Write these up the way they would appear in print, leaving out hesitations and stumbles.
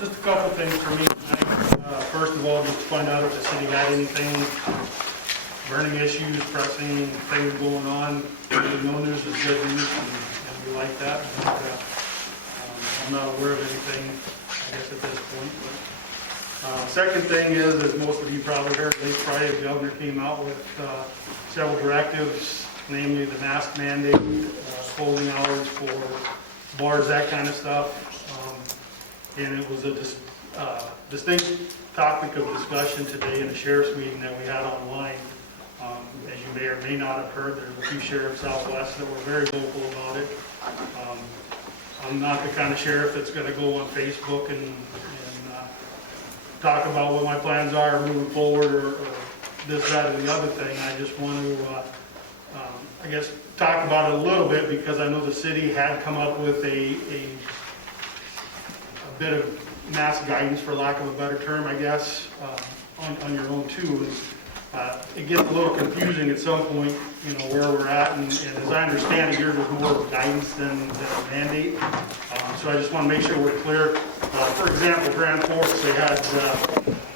Just a couple things for me tonight. First of all, just to find out if the city had anything, burning issues, pressing things going on. No news is good news, and we like that. But, I'm not aware of anything, I guess, at this point. But, second thing is, as most of you probably heard, late Friday, the governor came out with several directives, namely the mask mandate, closing hours for bars, that kind of stuff. And it was a distinct topic of discussion today in the sheriff's meeting that we had online. As you may or may not have heard, there's a few sheriffs out west that were very vocal about it. I'm not the kind of sheriff that's going to go on Facebook and talk about what my plans are moving forward or this, that, or the other thing. I just want to, I guess, talk about it a little bit because I know the city had come up with a bit of mask guidance, for lack of a better term, I guess, on your own too. It gets a little confusing at some point, you know, where we're at, and as I understand it, yours is more guidance than a mandate. So I just want to make sure we're clear. For example, Grand Forks, they had,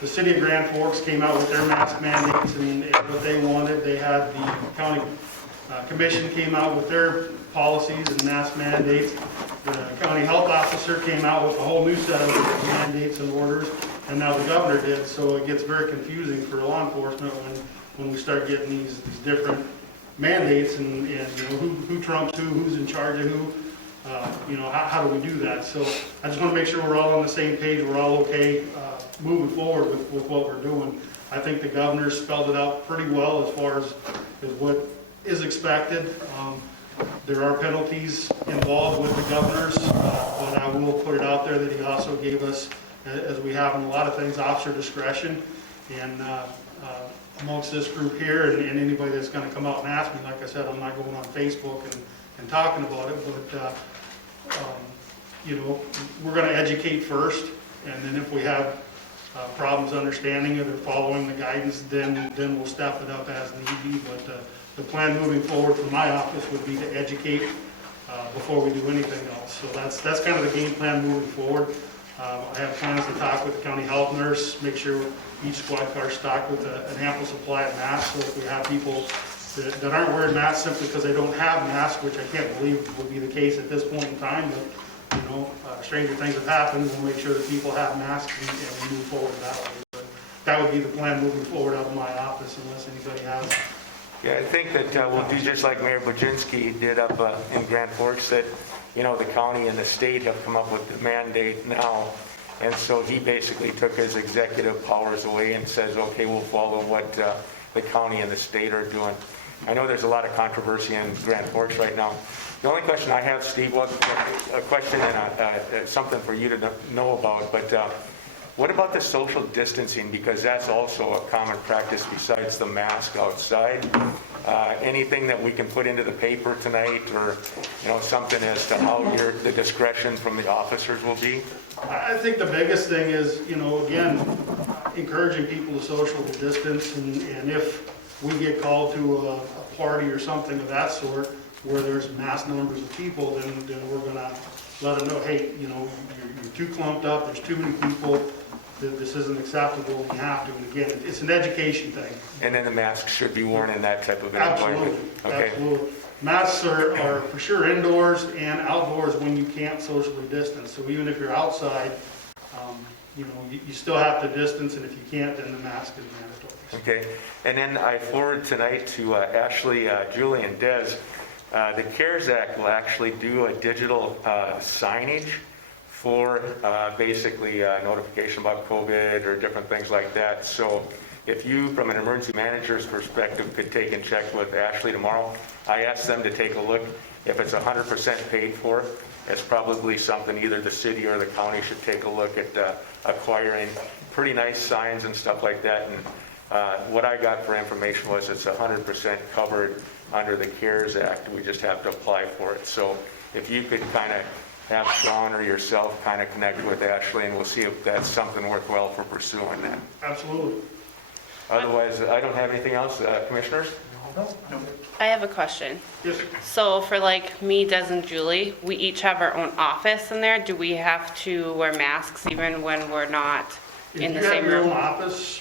the city of Grand Forks came out with their mask mandates and what they wanted. They had the county commission came out with their policies and mask mandates. The county health officer came out with a whole new set of mandates and orders, and now the governor did. So it gets very confusing for law enforcement when we start getting these different mandates and you know, who trumps who's in charge of who. You know, how do we do that? So I just want to make sure we're all on the same page. We're all okay moving forward with what we're doing. I think the governor spelled it out pretty well as far as what is expected. There are penalties involved with the governors, but I will put it out there that he also gave us, as we have in a lot of things, officer discretion. And amongst this group here and anybody that's going to come out and ask me, like I said, I'm not going on Facebook and talking about it, but you know, we're going to educate first, and then if we have problems understanding it or following the guidance, then we'll step it up as need be. But the plan moving forward from my office would be to educate before we do anything else. So that's kind of the game plan moving forward. I have plans to talk with the county health nurse, make sure each squad car is stocked with an ample supply of masks. So if we have people that aren't wearing masks simply because they don't have masks, which I can't believe would be the case at this point in time, but you know, stranger things have happened. We'll make sure that people have masks and we move forward that way. But that would be the plan moving forward out of my office, unless anybody has. Yeah, I think that we'll do just like Mayor Budzinski did up in Grand Forks, that, you know, the county and the state have come up with the mandate now, and so he basically took his executive powers away and says, okay, we'll follow what the county and the state are doing. I know there's a lot of controversy in Grand Forks right now. The only question I have, Steve, was a question and something for you to know about, but what about the social distancing? Because that's also a common practice besides the mask outside. Anything that we can put into the paper tonight, or you know, something as to how the discretion from the officers will be? I think the biggest thing is, you know, again, encouraging people to social distance, and if we get called to a party or something of that sort where there's mass numbers of people, then we're going to let them know, hey, you know, you're too clumped up, there's too many people, this isn't acceptable, you have to. And again, it's an education thing. And then the masks should be worn in that type of environment. Absolutely. Okay. Absolutely. Masks are for sure indoors and outdoors when you can't socially distance. So even if you're outside, you know, you still have to distance, and if you can't, then the mask is mandatory. Okay. And then I forward tonight to Ashley, Julie, and Des. The CARES Act will actually do a digital signage for basically notification about COVID or different things like that. So if you, from an emergency manager's perspective, could take and check with Ashley tomorrow, I asked them to take a look. If it's 100% paid for, it's probably something either the city or the county should take a look at acquiring pretty nice signs and stuff like that. And what I got for information was it's 100% covered under the CARES Act. We just have to apply for it. So if you could kind of have Sean or yourself kind of connect with Ashley, and we'll see if that's something worthwhile for pursuing that. Absolutely. Otherwise, I don't have anything else. Commissioners? I have a question. Yes, So for like me, Des, and Julie, we each have our own office in there. Do we have to wear masks even when we're not in the if you have same your own room? office,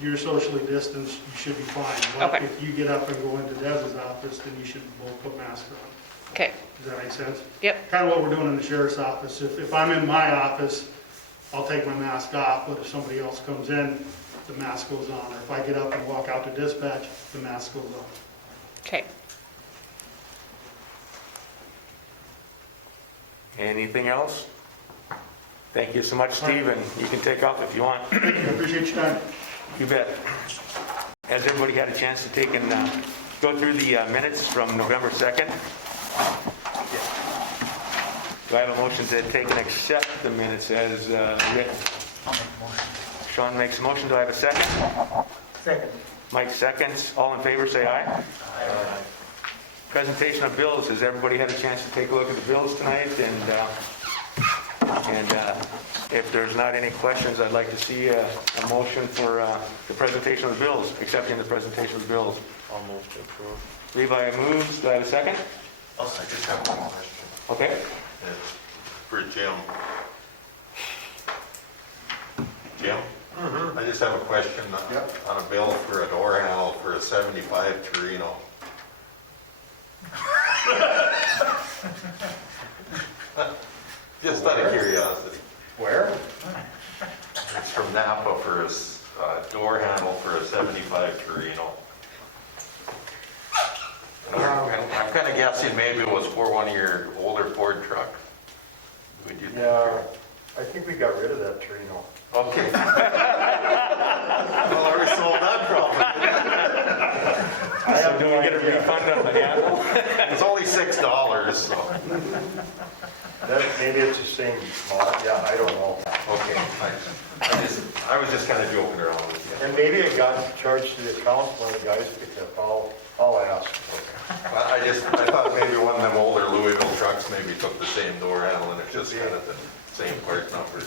you're socially distanced, you should be fine. But Okay. if you get up and go into Dez's office, then you should both put masks on. Okay, Does that make sense? yep, Kind of what we're doing in the sheriff's office. If I'm in my office, I'll take my mask off, but if somebody else comes in, the mask goes on. Or if I get up and walk out to dispatch, the mask goes on. okay. Anything else? Thank you so much, Steve, and you can take off if you want. Thank you, I appreciate your time. You bet. Has everybody had a chance to take and go through the minutes from November 2nd? Do I have a motion to take and accept the minutes as written? Sean makes a motion. Do I have a second? Second. Mike seconds. All in favor, say aye. Aye. Presentation of bills. Has everybody had a chance to take a look at the bills tonight? And if there's not any questions, I'd like to see a motion for the presentation of the bills, accepting the presentation of the bills. I'll move to approve. Levi moves. Do I have a second? I just have one question. Okay. It's for Jim. Jim? I just have a question on a bill for a door handle for a 75 Torino. Just out of curiosity. Where? It's from Napa for a door handle for a 75 Torino. I'm kind of guessing maybe it was for one of your older Ford trucks. Would you think? Yeah, I think we got rid of that Torino. Okay. Well, we solved that problem. So do we get a refund on the handle? It's only $6, so. Maybe it's the same model, yeah, I don't know. Okay, I was just kind of joking around with you. And maybe it got charged to the account, one of the guys picked up, I'll ask. Well, I thought maybe one of them older Louisville trucks maybe took the same door handle and it's just kind of the same part numbers.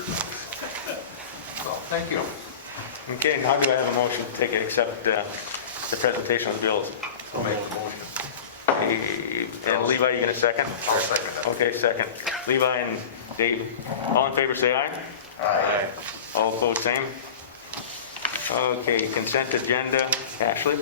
So, thank you. Okay, now do I have a motion to take and accept the presentation of the bills? I'll make the motion. And Levi, you gonna second? I'll second that. Okay, second. Levi and Dave, all in favor, say aye. Aye. All opposed, same. Okay, consent agenda. Ashley?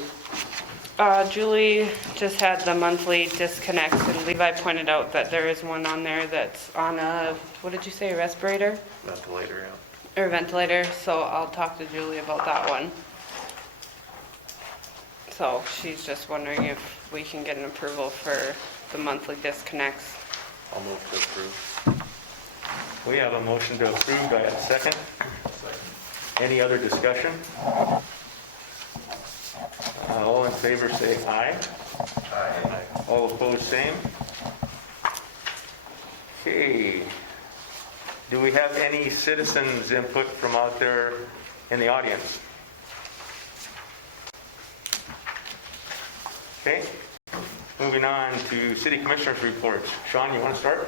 Julie just had the monthly disconnects, and Levi pointed out that there is one on there that's on a, what did you say, a respirator? Ventilator, yeah. Or ventilator, so I'll talk to Julie about that one. So she's just wondering if we can get an approval for the monthly disconnects. I'll move to approve. We have a motion to approve. Do I have a second? Any other discussion? All in favor say aye. Aye. All opposed, same. Okay. Do we have any citizens input from out there in the audience? Okay. Moving on to city commissioners reports. Sean, you want to start?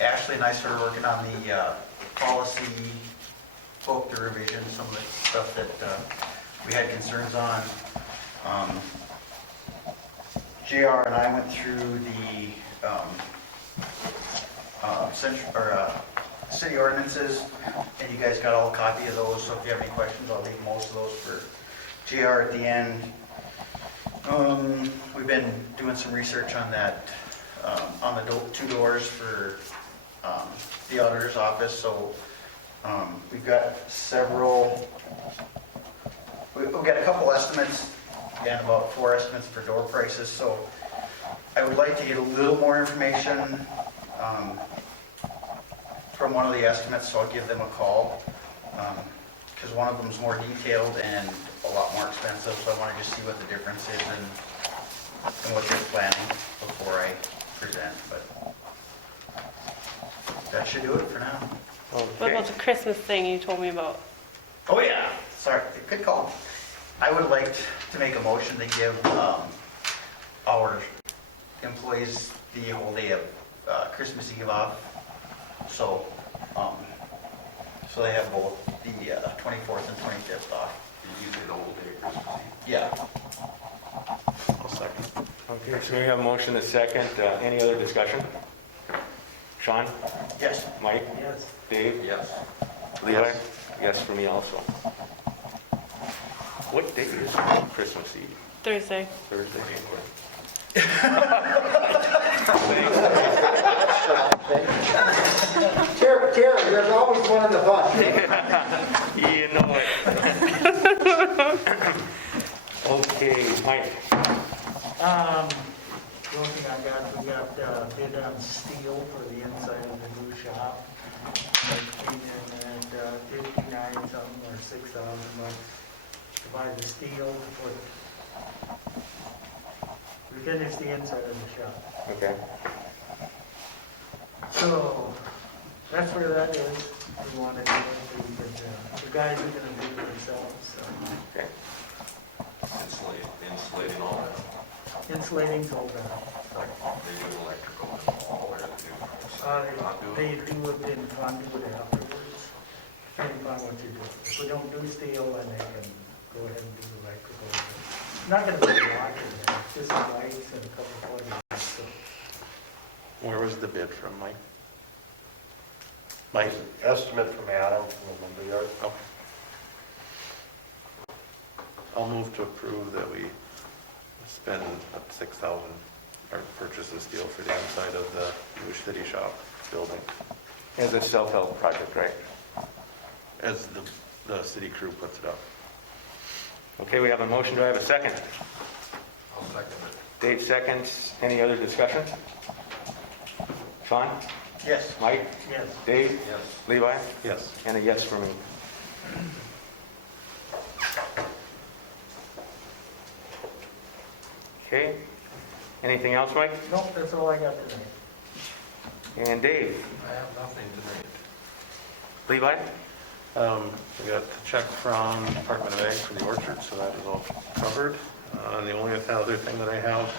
Ashley and I started working on the policy book, the revision, some of the stuff that we had concerns on. JR and I went through the city ordinances, and you guys got all a copy of those, so if you have any questions, I'll leave most of those for JR at the end. We've been doing some research on that, on the two doors for the auditor's office, so we've got we've got a couple estimates and about 4 estimates for door prices, so I would like to get a little more information from one of the estimates, so I'll give them a call, because one of them is more detailed and a lot more expensive, so I want to just see what the difference is and what they're planning before I present, but that should do it for now. What Okay. about the Christmas thing you told me about? Oh yeah, sorry, good call. I would like to make a motion to give our employees the whole day of Christmas Eve off, so they have both the 24th and 25th off. you say the whole day Christmas Eve? Yeah. I'll second. Okay, so we have a motion, a second. Any other discussion? Sean? Yes. Mike? Yes. Dave? Yes. Levi? Yes, for me also. What day is Christmas Eve? Thursday. Thursday? Terry, there's always one in the bunch. You know it. Okay, Mike. The only thing I got, we got bid on steel for the inside of the new shop. It came in at 59 something or 6,000 bucks to buy the steel for, we finished the inside of the shop. Okay. So, that's where that is. We want to do it, the guys are gonna do it themselves, so. Okay. Insulating all that. Insulating's all done. Like, they do electrical and all there to do. They do it in conduit afterwards, depending on what you do. If we don't do steel, then they can go ahead and do electrical. It's not gonna be a lot in there, just some lights and a couple of plugins, so. Where was the bid from, Mike? Mike? Estimate from Adam from the lumber yard. Okay. I'll move to approve that we spend up 6,000 or purchase the steel for the inside of the new city shop building It's a self-help project, right? as the city crew puts it up. Okay, we have a motion. Do I have a second? I'll second it. Dave seconds. Any other discussion? Sean? Yes. Mike? Yes, Dave? Yes. Levi? Yes. And a yes for me. Okay. Anything else, Mike? nope, that's all I got tonight. And Dave? I have nothing tonight. Levi? We got the check from Department of Ag for the orchard, so that is all covered. And the only other thing that I have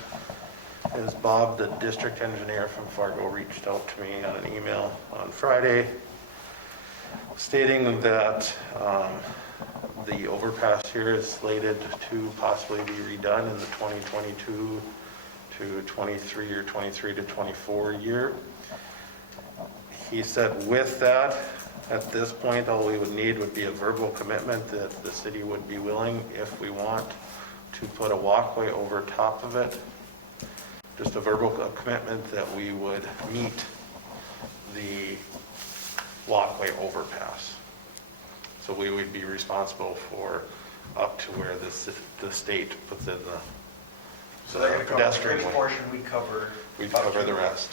is Bob, the district engineer from Fargo, reached out to me on an email on Friday stating that the overpass here is slated to possibly be redone in the 2022 to 23 or 23 to 24 year. He said with that, at this point, all we would need would be a verbal commitment that the city would be willing, if we want, to put a walkway over top of it. Just a verbal commitment that we would meet the walkway overpass. So we would be responsible for up to where the state puts in the So they're gonna cover pedestrian which way. portion we cover. We'd cover the rest.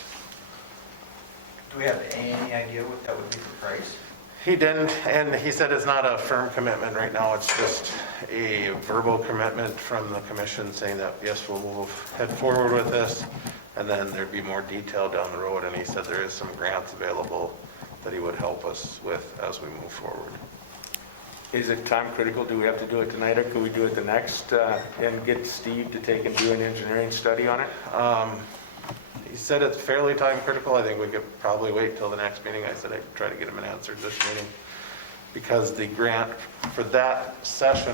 Do we have any idea what that would be for price? He didn't, and he said it's not a firm commitment right now, it's just a verbal commitment from the commission saying that, yes, we'll head forward with this, and then there'd be more detail down the road, and he said there is some grants available that he would help us with as we move forward. Is it time critical? Do we have to do it tonight, or could we do it the next, and get Steve to take and do an engineering study on it? He said it's fairly time critical. I think we could probably wait till the next meeting. I said I'd try to get him an answer this meeting. Because the grant for that session,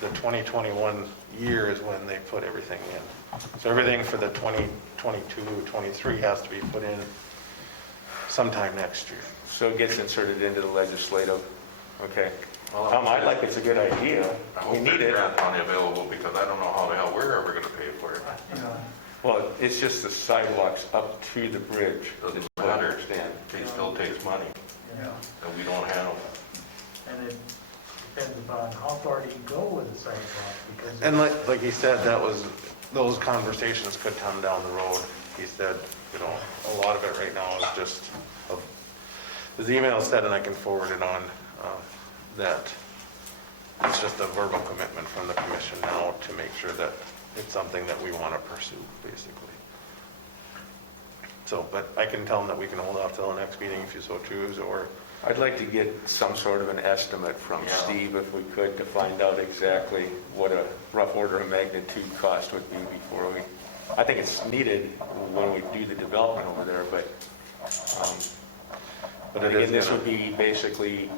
the 2021 year is when they put everything in. So everything for the 2022, 23 has to be put in sometime next year. So it gets inserted into the legislative, okay. Well, I like it's a good idea. I We hope need there's it. grant money available, because I don't know how the hell we're ever gonna pay for it. You know, Well, it's just the sidewalks up to the bridge. Doesn't I matter. understand. It still takes money, you know, and we don't handle and it depends upon how far do you go with the sidewalk, because. And like he said, those conversations could come down the road. He said, a lot of it right now is just, his email said, and I can forward it on, that it's just a verbal commitment from the commission now to make sure that it's something that we want to pursue, basically. So, but I can tell him that we can hold off till the next meeting if you so choose, or I'd like to get some sort of an estimate from Yeah. Steve, if we could, to find out exactly what a rough order of magnitude cost would be before we, I think it's needed when we do the development over there, but But it is again, this gonna- would be basically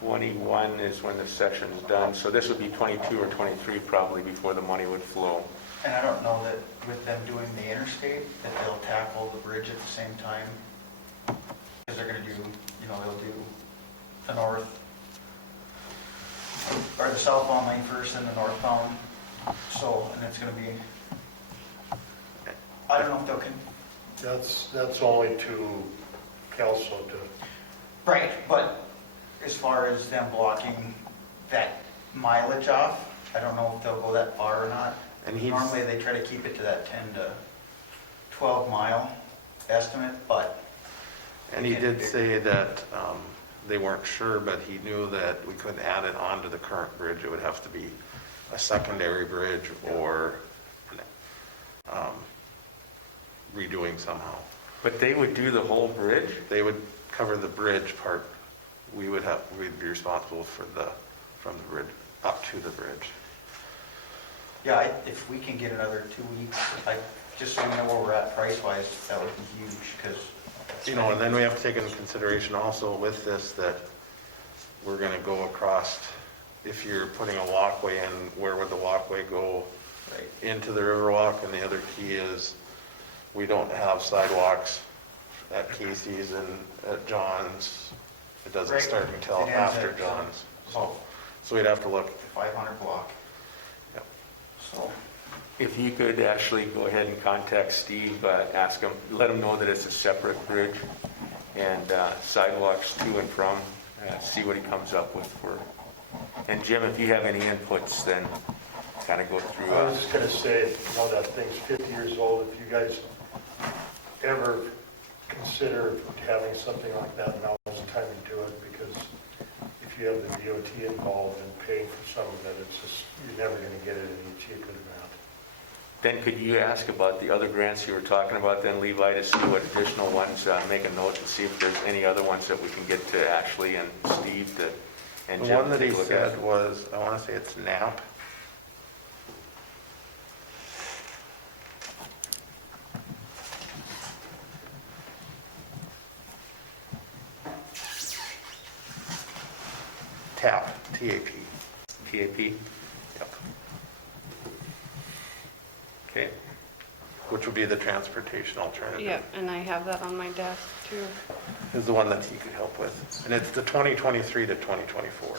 21 is when the section's done, so this would be 22 or 23 probably before the money would flow. And I don't know that with them doing the interstate, that they'll tackle the bridge at the same time. Because they're gonna do, they'll do the north, or the southbound lane first and the northbound. So, and it's gonna be, I don't know if they'll That's only to Kelso to, right, but as far as them blocking that mileage off, I don't know if they'll go that far or not. And he's- Normally, they try to keep it to that 10 to 12 mile estimate, but And he did say that they weren't sure, but he knew that we couldn't add it onto the current bridge. It would have to be a secondary bridge or redoing somehow. But they would do the whole bridge? They would cover the bridge part. We'd be responsible for from the bridge up to the bridge. yeah, if we can get another 2 weeks, just so we know where we're at price-wise, that would be huge, because. And then we have to take into consideration also with this that we're gonna go across, if you're putting a walkway in, where would the walkway go? Right. Into the Riverwalk, and the other key is, we don't have sidewalks at Casey's and at John's. It doesn't Right. start until It ends after at, John's. So, So we'd have to look. 500 block. Yep. So, If you could actually go ahead and contact Steve, ask him, let him know that it's a separate bridge and sidewalks to and from, see what he comes up with for. And Jim, if you have any inputs, then kind of go through. I was just gonna say, that thing's 50 years old. If you guys ever consider having something like that, now is the time to do it, because if you have the DOT involved and paying for some of it, it's just, you're never gonna get it any cheaper than that. Then could you ask about the other grants you were talking about then, Levi, to see what additional ones, make a note and see if there's any other ones that we can get to Ashley and Steve and The Jim one that to he take a look at? said was, I want to say it's NAP. TAP, T-A-P. TAP? Yep. Okay. Which would be the transportation alternative. Yep, and I have that on my desk too. Is the one that he could help with. And it's the 2023 to 2024.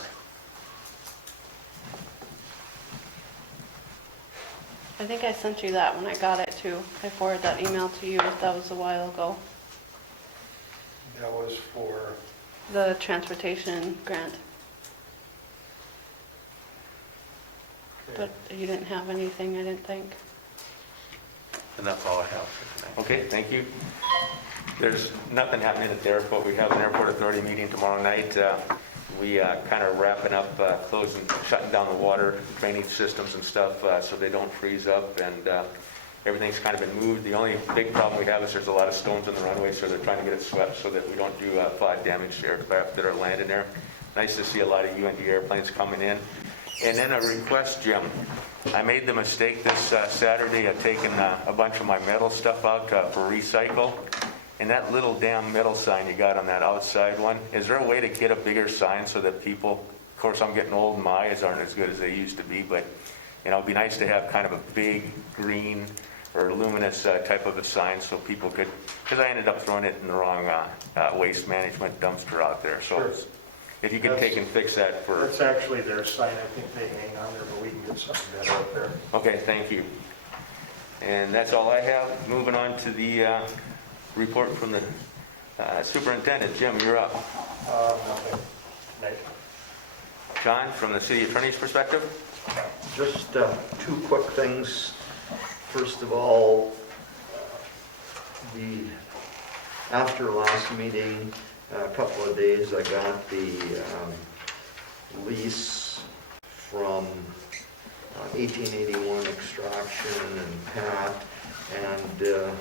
I think I sent you that when I got it too. I forwarded that email to you, that was a while ago. That was for, The transportation grant, but you didn't have anything, I didn't think. And that's all I have for tonight. Okay, thank you. There's nothing happening at the airport. We have an airport authority meeting tomorrow night. We kind of wrapping up, closing, shutting down the water drainage systems and stuff so they don't freeze up, and everything's kind of been moved. The only big problem we have is there's a lot of stones on the runway, so they're trying to get it swept so that we don't do flood damage to aircraft that are landing there. Nice to see a lot of UND airplanes coming in. And then a request, Jim. I made the mistake this Saturday of taking a bunch of my metal stuff out for recycle. And that little damn metal sign you got on that outside one, is there a way to get a bigger sign so that people, of course I'm getting old and my eyes aren't as good as they used to be, but it'd be nice to have kind of a big green or luminous type of a sign so people could, because I ended up throwing it in the wrong waste management dumpster out there. So Sure. if you can take and fix that for... that's actually their sign. I think they hang on there, but we can get something better up there. Okay, thank you. And that's all I have. Moving on to the report from the superintendent. Jim, you're up. Nothing. Night. John, from the city attorney's perspective? Just two quick things. First of all, after last meeting, a couple of days, I got the lease from 1881 Extraction and Pat, and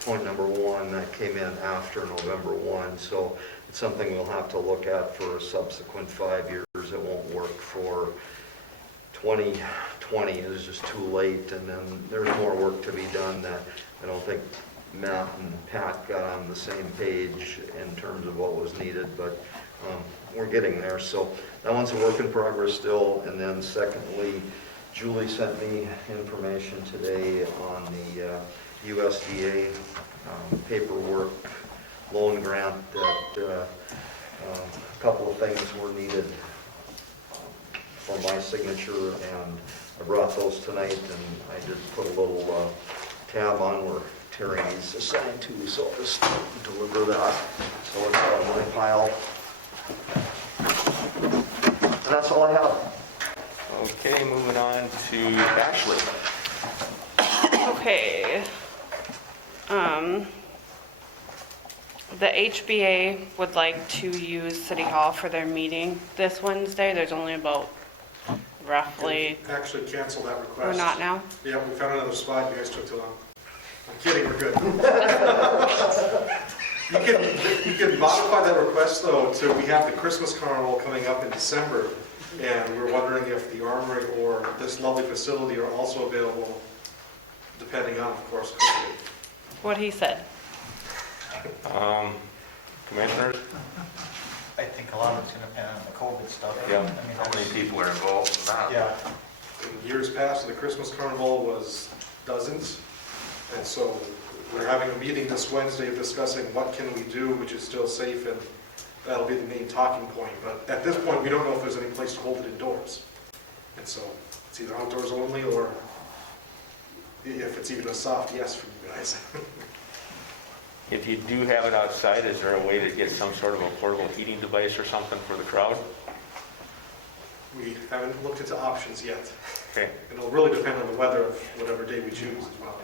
point number one, that came in after November 1, so it's something we'll have to look at for a subsequent 5 years. It won't work for 2020, is just too late, and then there's more work to be done that I don't think Matt and Pat got on the same page in terms of what was needed, but we're getting there. So that one's a work in progress still. And then secondly, Julie sent me information today on the USDA paperwork loan grant that a couple of things were needed for my signature, and I brought those tonight, and I did put a little tab on where Terry needs to sign too, so I'll just deliver that. So it's on my file. And that's all I have. Okay, moving on to Ashley. Okay. The HBA would like to use City Hall for their meeting this Wednesday. There's only about roughly, Actually cancel that request. or not now? Yeah, we found another spot, you guys took too long. I'm kidding, we're good. You can modify that request though to, we have the Christmas carnival coming up in December, and we're wondering if the Armory or this lovely facility are also available, depending on, of course, COVID. What he said. Commissioners? I think a lot of it's gonna depend on the COVID stuff. Yeah. I mean, How many people are involved in that? Yeah, In years past, the Christmas carnival was dozens, and so we're having a meeting this Wednesday discussing what can we do, which is still safe, and that'll be the main talking point. But at this point, we don't know if there's any place to hold it indoors. And so it's either outdoors only, or if it's even a soft yes for you guys. If you do have it outside, is there a way to get some sort of a portable heating device or something for the crowd? We haven't looked into options yet. Okay. And it'll really depend on the weather of whatever day we choose as well.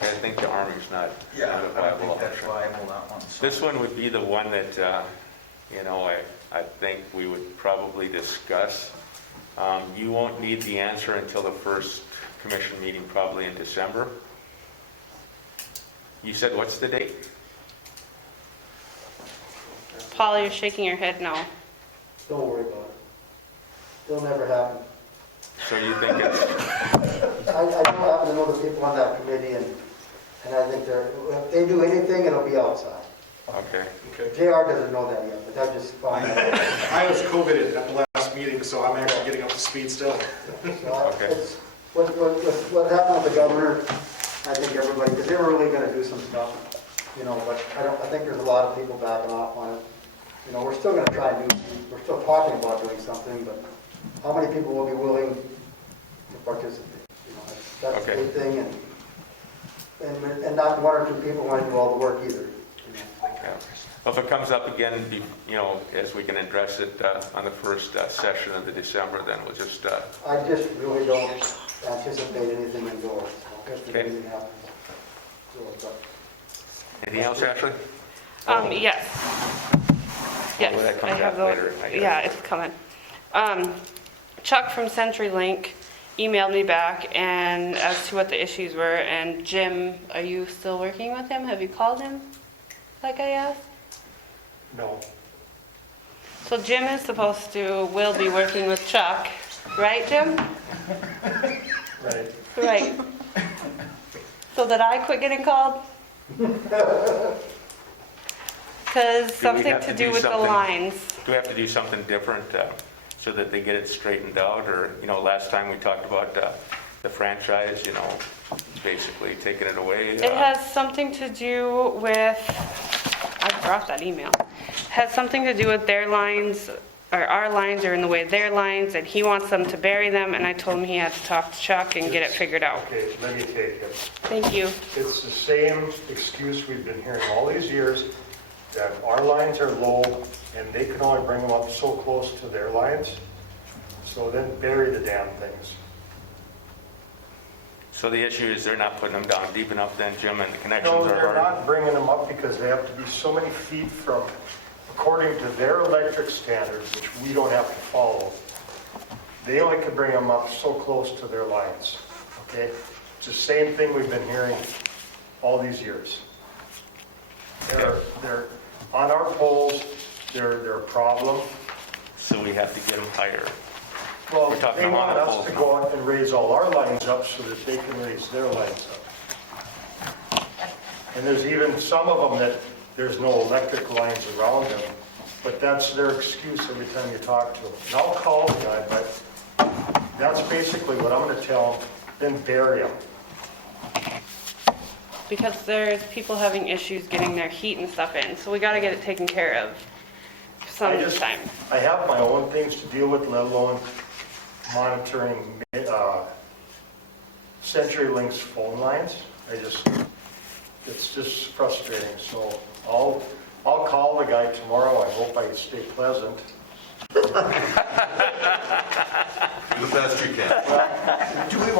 I think the Army's not yeah, not a I don't viable think that's option. viable, that one. So. This one would be the one that, I think we would probably discuss. You won't need the answer until the first commission meeting, probably in December. You said, what's the date? Paul, you're shaking your head no. Don't worry about it. It'll never happen. So you think it's, I don't happen to know the people on that committee, and I think if they do anything, it'll be outside. okay. Okay. JR doesn't know that yet, but I just found out. I was COVIDed at the last meeting, so I'm actually getting up to speed still. So Okay. it's, what happened with the governor, I think everybody, because they were really gonna do some stuff, but I think there's a lot of people backing off on it. We're still gonna try and we're still talking about doing something, but how many people will be willing to participate? That's the Okay. big thing, and not one or two people want to do all the work either. Yeah. Well, if it comes up again, as we can address it on the first session of the December, then we'll just, I just really don't anticipate anything indoors, if Okay. anything happens. So, anything else, Ashley? Yes. Yes, Well, that I comes have out the, later, I guess. yeah, it's coming. Chuck from CenturyLink emailed me back and as to what the issues were, and Jim, are you still working with him? Have you called him, like I asked? No. So Jim is will be working with Chuck, right, Jim? Right. Right. So that I quit getting called? Because something have to to do do with the something? lines. Do we have to do something different so that they get it straightened out? Or, last time we talked about the franchise, basically taking it away. It has something to do with, I brought that email. Has something to do with their lines, or our lines are in the way of their lines, and he wants them to bury them, and I told him he had to talk to Chuck and get it figured out. Okay, let me take it. Thank you. It's the same excuse we've been hearing all these years, that our lines are low and they can only bring them up so close to their lines. So then bury the damn things. So the issue is they're not putting them down deep enough then, Jim, and the connections No, are they're hard? not bringing them up because they have to be so many feet from, according to their electric standards, which we don't have to follow. They only can bring them up so close to their lines, okay? It's the same thing we've been hearing all these years. They're on our poles, they're a problem. So we have to get them higher. Well, We're talking they want about us poles to now. go out and raise all our lines up so that they can raise their lines up. And there's even some of them that there's no electric lines around them, but that's their excuse every time you talk to them. And I'll call the guy, but that's basically what I'm gonna tell them, then bury them. Because there's people having issues getting their heat and stuff in, so we gotta get it taken care of sometime. I have my own things to deal with, let alone monitoring CenturyLink's phone lines. It's just frustrating, so I'll call the guy tomorrow. I hope I stay pleasant. Do the best you can. Do you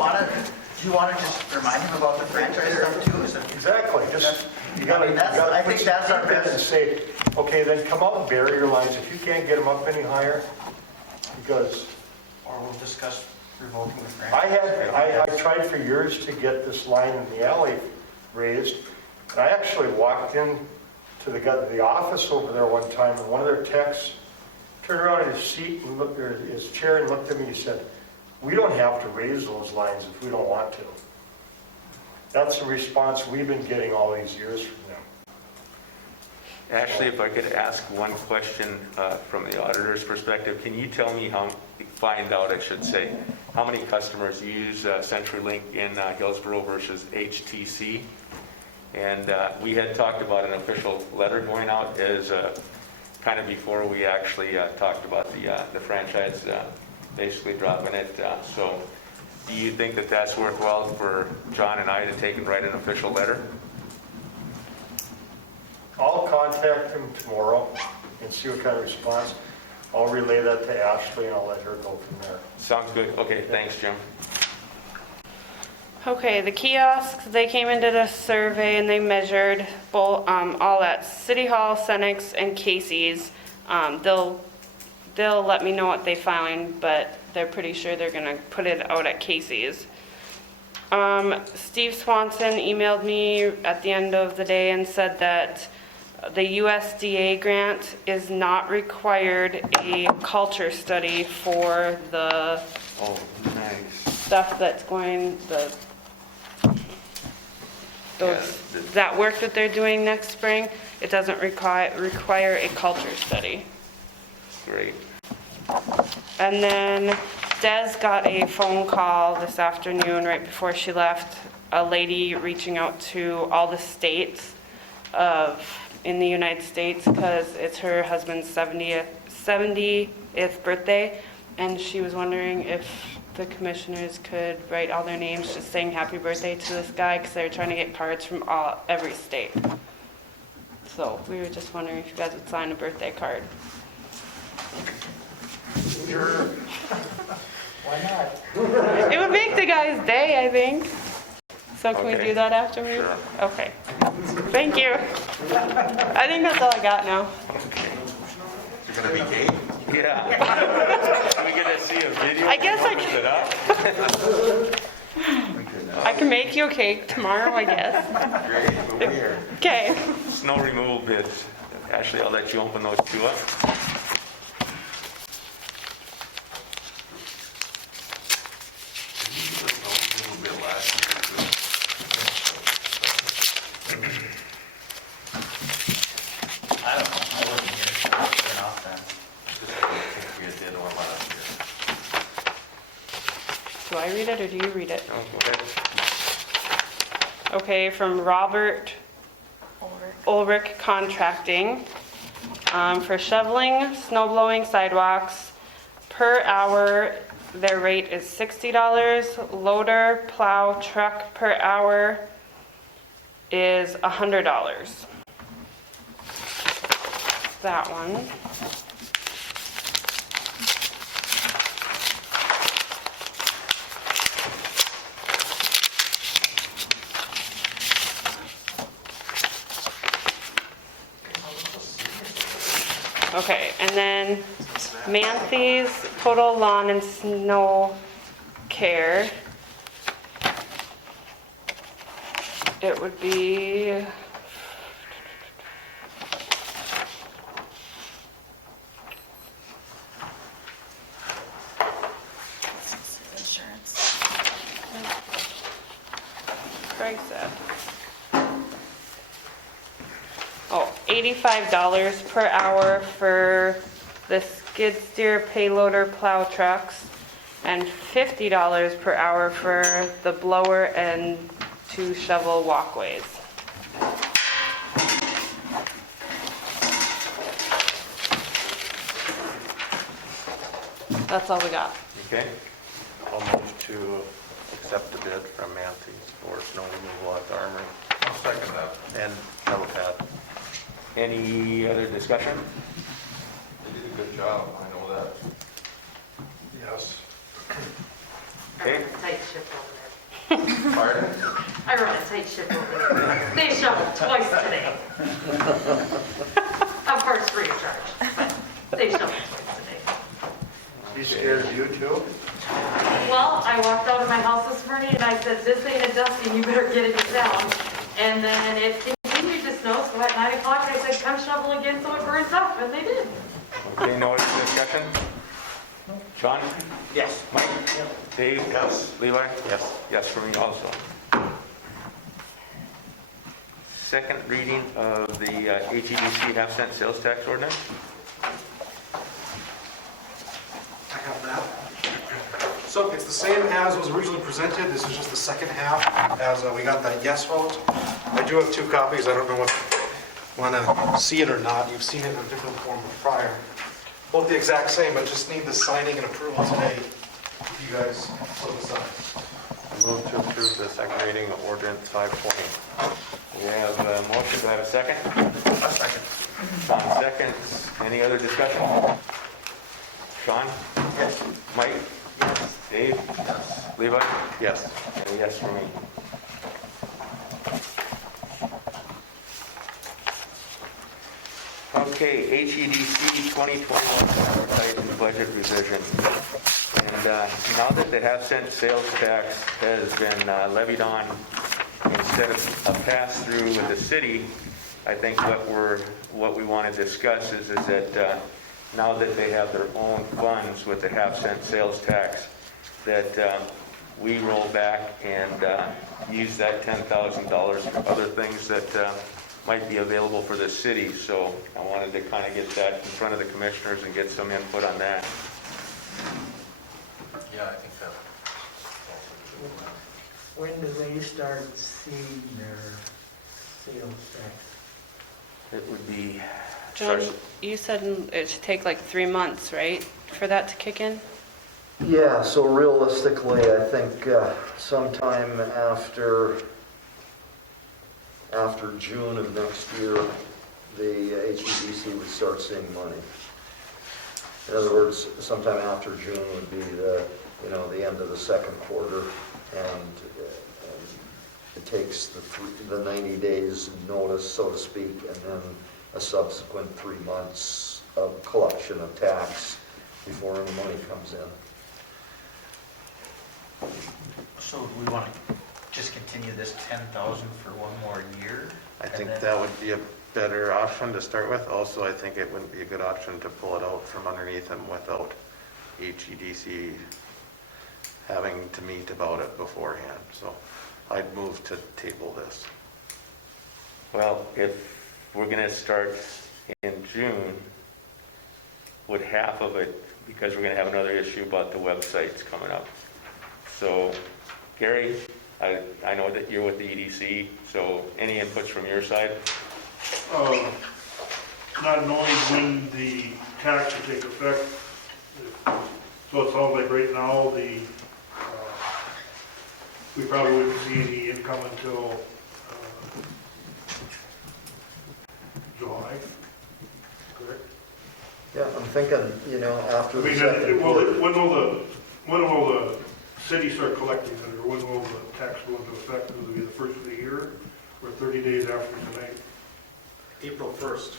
want to just remind him about the franchise stuff too? Exactly, you gotta I put think some that's our teeth in and best. say, okay, then come out and bury your lines. If you can't get them up any higher, because Or we'll discuss revoking the franchise. I tried for years to get this line in the alley raised. And I actually walked in to the office over there one time, and one of their techs turned around in his seat and looked, or his chair, and looked at me and he said, "We don't have to raise those lines if we don't want to." That's the response we've been getting all these years from them. Ashley, if I could ask one question from the auditor's perspective, can you tell me find out, I should say, how many customers use CenturyLink in Hillsborough versus HTC? And we had talked about an official letter going out as kind of before we actually talked about the franchise basically dropping it. So do you think that that's worthwhile for John and I to take and write an official letter? I'll contact him tomorrow and see what kind of response. I'll relay that to Ashley and I'll let her go from there. Sounds good. Okay, thanks, Jim. Okay, the kiosks, they came and did a survey and they measured both, all at City Hall, Senex, and Casey's. They'll let me know what they find, but they're pretty sure they're gonna put it out at Casey's. Steve Swanson emailed me at the end of the day and said that the USDA grant is not required a culture study for the Oh, nice. stuff that's going, that work that they're doing next spring. It doesn't require a culture study. Great. And then Des got a phone call this afternoon right before she left, a lady reaching out to all the states in the United States because it's her husband's 70th birthday, and she was wondering if the commissioners could write all their names just saying happy birthday to this guy because they're trying to get cards from every state. So we were just wondering if you guys would sign a birthday card. Sure. Why not? It would make the guy's day, I think. So can we Okay. do that after we? Sure. Okay. Thank you. I think that's all I got now. You're gonna be cake? Yeah. Are we gonna see a video? I guess I Opens it up? I can make you a cake tomorrow, I guess. Great, over here. Okay. Snow removal bids. Ashley, I'll let you open those two up. I don't know, I wasn't here, so it's been off then. Do I read it or do you read it? Oh, go ahead. Okay, from Robert Ulrich Contracting, for shoveling, snow blowing sidewalks, per hour, their rate is $60. Loader, plow, truck per hour is $100. That one. Okay, and then Manthi's Total Lawn and Snow Care. It would be Craig said. Oh, $85 per hour for the skid steer payloader plow trucks and $50 per hour for the blower and 2 shovel walkways. That's all we got. Okay, I'll move to accept the bid from Manthey's for snow removal at the armory I'll second that. and helipad. any other discussion? They did a good job, I know that. Yes. Okay. I run a tight ship over there. Pardon? I run a tight ship over there. They shoveled twice today. Of course, free of charge, but they shoveled twice today. He scared you too? Well, I walked out of my house this morning and I said, this ain't a dusting, you better get it down. And then it continued to snow, so at 9 o'clock I said, come shovel again so it burns up, and they did. Okay, no other discussion? Sean? Yes. Mike? Dave? Yes. Levi? Yes. Yes, for me also. Second reading of the ATDC half-cent sales tax ordinance. I have that. So it's the same as was originally presented. This is just the second half, as we got that yes vote. I do have 2 copies. I don't know if you want to see it or not. You've seen it in a different form prior. Both the exact same, but just need the signing and approval today. If you guys so decide. I move to approve the second reading of ordinance 520. We have a motion, do I have a second? A second. Sean seconds. Any other discussion? Sean? Yes. Mike? Yes. Dave? Yes. Levi? Yes. And a yes for me. Okay, HEDC 2021 advertising budget revision. And now that the half-cent sales tax has been levied on instead of a pass-through with the city, I think what we want to discuss is that now that they have their own funds with the half-cent sales tax, that we roll back and use that $10,000 for other things that might be available for the city. So I wanted to kind of get that in front of the commissioners and get some input on that. Yeah, I think that. When do they start seeing their sales tax? It would be, John, you said it should take like 3 months, right, for that to kick in? Yeah, so realistically, I think sometime after June of next year, the HEDC would start seeing money. In other words, sometime after June would be the end of the second quarter, and it takes the 90 days notice, so to speak, and then a subsequent 3 months of collection of tax before any money comes in. So do we want to just continue this 10,000 for one more year? I And think then- that would be a better option to start with. Also, I think it wouldn't be a good option to pull it out from underneath them without HEDC having to meet about it beforehand. So I'd move to table this. well, if we're going to start in June, would half of it, because we're going to have another issue about the websites coming up. So, Gary, I know that you're with the EDC, so any inputs from your side? Not knowing when the tax will take effect. So it sounds like right now, we probably wouldn't see any income until July, correct? Yeah, I'm thinking, after I the mean, second quarter. when will the city start collecting it, or when will the tax go into effect? Will it be the first of the year, or 30 days after tonight? April 1st.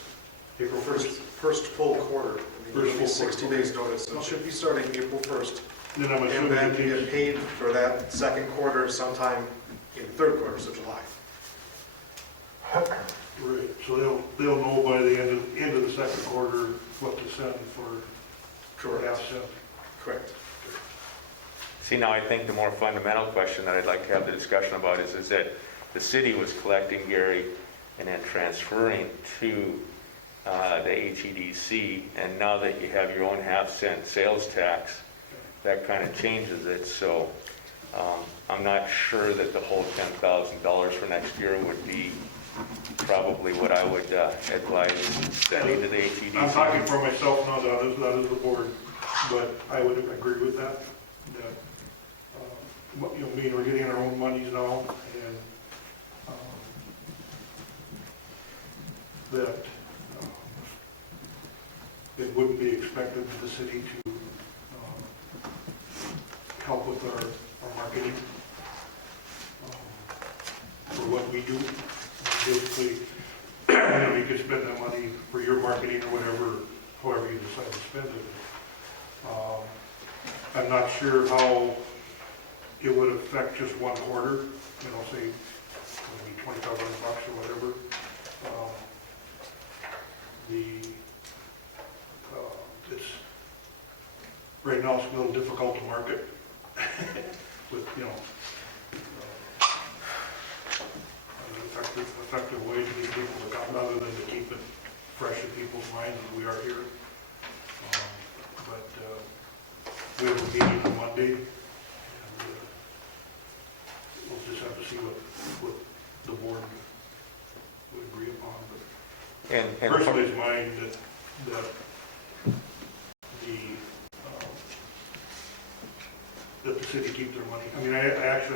April 1st? First full quarter. I mean, it'll be 60 days notice, so it should be starting April 1st. Then I'm And assuming then it you takes, get paid for that second quarter sometime in the third quarter, so July. right, so they'll know by the end of the second quarter what to send for half cent. Correct. See, now I think the more fundamental question that I'd like to have the discussion about is that the city was collecting, Gary, and then transferring to the HEDC, and now that you have your own half-cent sales tax, that kind of changes it. So I'm not sure that the whole $10,000 for next year would be probably what I would advise sending to the HEDC. I'm talking for myself, not others, not as the board, but I would agree with that. You know, we're getting our own monies now, and that it wouldn't be expected of the city to help with our marketing for what we do. Basically, you know, you could spend that money for your marketing or whatever, however you decide to spend it. I'm not sure how it would affect just one quarter, you know, say maybe $2,500 or whatever. It's right now it's a little difficult to market with, you know, an effective way to get people to come, other than to keep it fresh in people's minds as we are here. But we have a meeting on Monday, and we'll just have to see what the board would agree upon. But And personally, it's mine that the city keep their money. I mean, I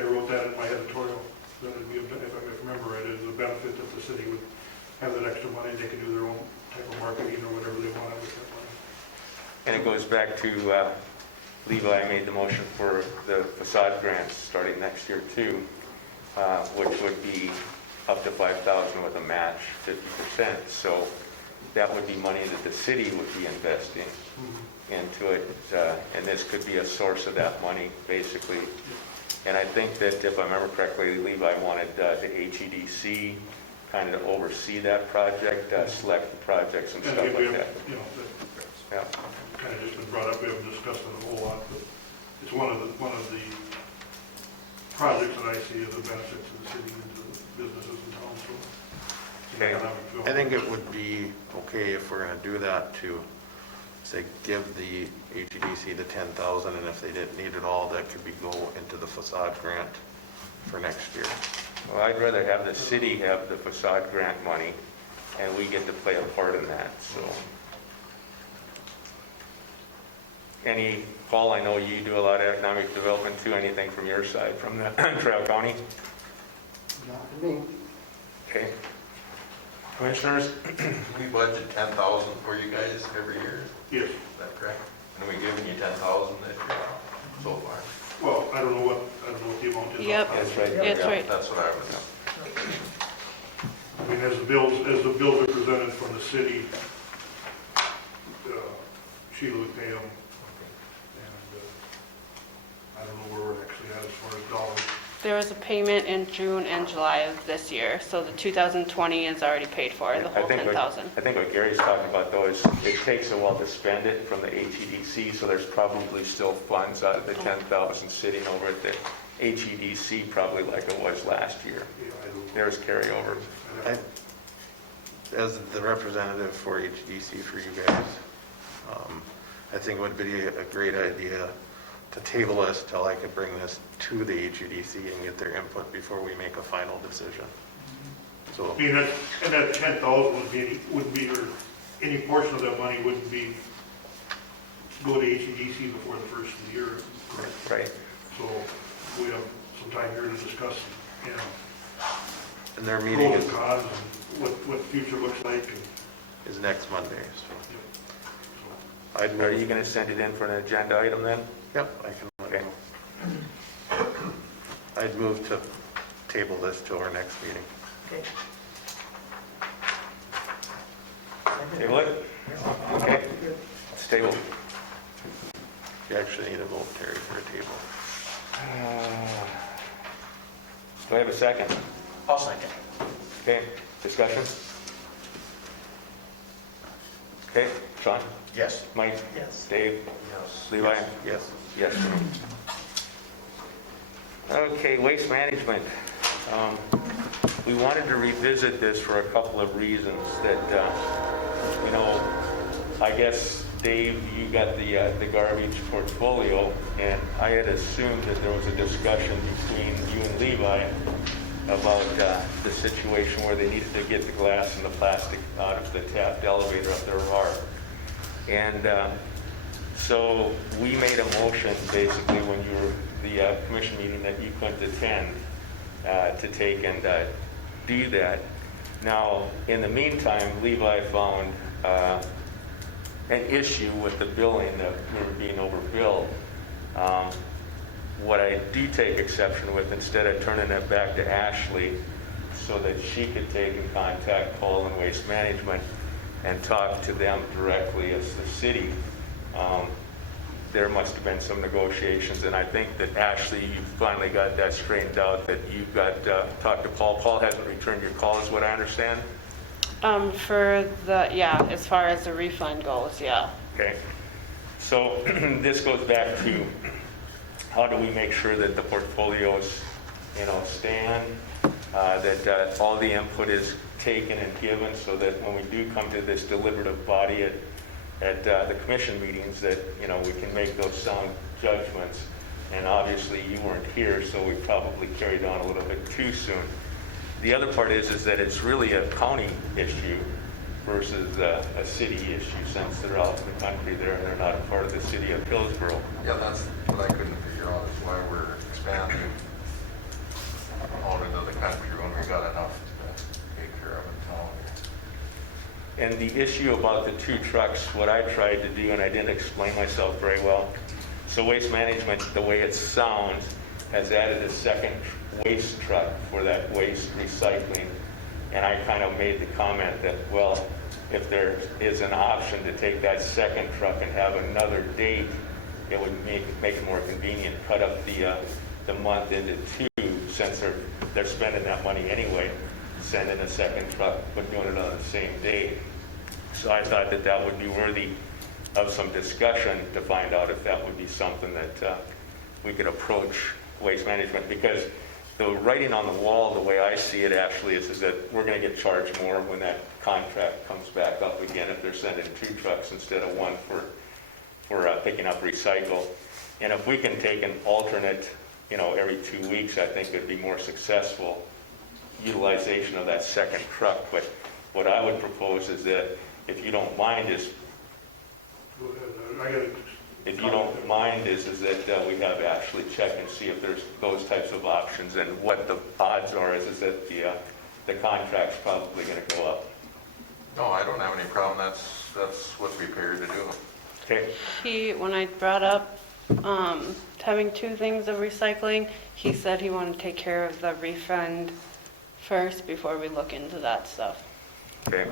wrote that in my editorial, that it'd be, if I remember right, it is a benefit that the city would have that extra money, they can do their own type of marketing or whatever they want with that money. And it goes back to, Levi made the motion for the facade grants starting next year too, which would be up to $5,000 with a match 50%. So that would be money that the city would be investing into it, and this could be a source of that money, basically. And I think that if I remember correctly, Levi wanted the HEDC kind of oversee that project, select the projects and stuff like that. You know, Yeah. kind of just been brought up, we haven't discussed it a whole lot, but it's one of the projects that I see as a benefit to the city and to the businesses in town, so. Okay. I think it would be okay if we're going to do that to, say, give the HEDC the 10,000, and if they didn't need it all, that could be go into the facade grant for next year. Well, I'd rather have the city have the facade grant money, and we get to play a part in that, so. Paul, I know you do a lot of economic development too, anything from your side, from the Trail County? Not for me. Okay. Commissioners? We budget 10,000 for you guys every year, Yes. is that correct? And we giving you 10,000 this year so far? Well, I don't know what the amount is. Yep. That's right. That's Yeah, right. That's what I was, I mean, as the bills are presented from the city, Sheila would pay them. And I don't know where we're actually at as far as dollars. There was a payment in June and July of this year, so the 2020 is already paid for, the whole 10,000. I think what Gary's talking about though is it takes a while to spend it from the HEDC, so there's probably still funds out of the 10,000 sitting over at the HEDC, probably like it was last year. Yeah, I don't. There's carryover. As the representative for HDC for you guys, I think it would be a great idea to table this till I could bring this to the HDC and get their input before we make a final decision. So, I mean, that 10,000 wouldn't be, or any portion of that money wouldn't be, go to HEDC before the first of the year. Right. So we have some time here to discuss, you know, and their meeting pros and cons and what the future looks like. is next Monday. So So, I'd Are move, you going to send it in for an agenda item then? yep, I can let Okay. go. I'd move to table this till our next meeting. Okay. Table it? Okay. It's tabled. You actually need a vote, Terry, for a table. Do I have a second? I'll second. Okay, discussion? Okay, Sean? Yes. Mike? Yes. Dave? yes. Levi? Yes. Yes. Okay, waste management. we wanted to revisit this for a couple of reasons that, I guess, Dave, you got the garbage portfolio, and I had assumed that there was a discussion between you and Levi about the situation where they needed to get the glass and the plastic out of the tapped elevator up their R. And so we made a motion, basically, when you were the commission meeting that you couldn't attend, to take and do that. Now, in the meantime, Levi found an issue with the billing, that we were being overbilled. What I do take exception with, instead of turning it back to Ashley so that she could take and contact Paul and Waste Management and talk to them directly as the city, there must have been some negotiations, and I think that Ashley, you finally got that straightened out, that you've got talked to Paul. Paul hasn't returned your call, is what I understand? As far as the refund goes, yeah. Okay. So this goes back to how do we make sure that the portfolios, stand, that all the input is taken and given, so that when we do come to this deliberative body at the commission meetings, that we can make those sound judgments. And obviously you weren't here, so we probably carried on a little bit too soon. The other part is that it's really a county issue versus a city issue, since they're out in the country there and they're not a part of the city of Hillsborough. Yeah, that's what I couldn't figure out, is why we're expanding out into the country when we got enough to take care of in town. And the issue about the 2 trucks, what I tried to do, and I didn't explain myself very well, so Waste Management, the way it sounds, has added a second waste truck for that waste recycling. And I kind of made the comment that, well, if there is an option to take that second truck and have another date, it would make it more convenient, cut up the month into 2, since they're spending that money anyway, sending a second truck, but doing it on the same day. So I thought that would be worthy of some discussion to find out if that would be something that we could approach Waste Management, because the writing on the wall, the way I see it, actually, is that we're going to get charged more when that contract comes back up again, if they're sending 2 trucks instead of 1 for picking up recycle. And if we can take an alternate, every 2 weeks, I think it'd be more successful utilization of that second truck. But what I would propose is that, if you don't mind, is that we have Ashley check and see if there's those types of options, and what the odds are is that the contract's probably going to go up. No, I don't have any problem. That's what we prepared to do. Okay. When I brought up having 2 things of recycling, he said he wanted to take care of the refund first before we look into that stuff. Okay.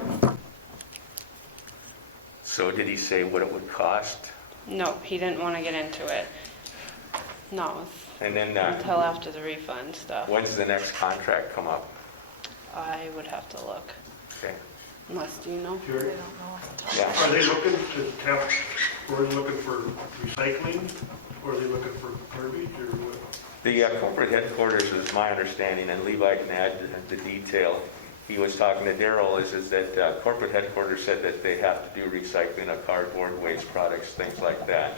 So did he say what it would cost? No, he didn't want to get into it. No, And then until after the refund stuff. when's the next contract come up? I would have to look, Okay. unless you know. Sure. Yeah. Are they looking to tap, or are they looking for recycling, or are they looking for garbage, or what? The corporate headquarters, is my understanding, and Levi can add the detail. He was talking to Daryl, is that corporate headquarters said that they have to do recycling of cardboard, waste products, things like that.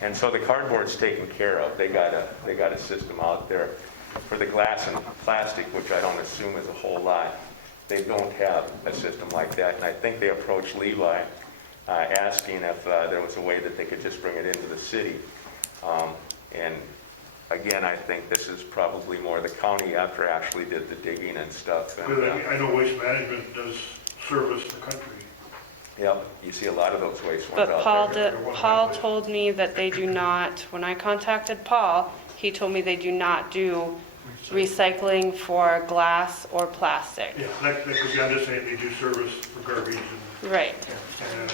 And so the cardboard's taken care of. They got a system out there. For the glass and plastic, which I don't assume is a whole lot, they don't have a system like that. And I think they approached Levi asking if there was a way that they could just bring it into the city. And again, I think this is probably more the county, after Ashley did the digging and stuff. And, I know Waste Management does service the country. yep, you see a lot of those waste ones But out there. Paul told me that they do not, when I contacted Paul, he told me they do not do recycling for glass or plastic. Yeah, that could be, I'm just saying they do service for garbage Right. and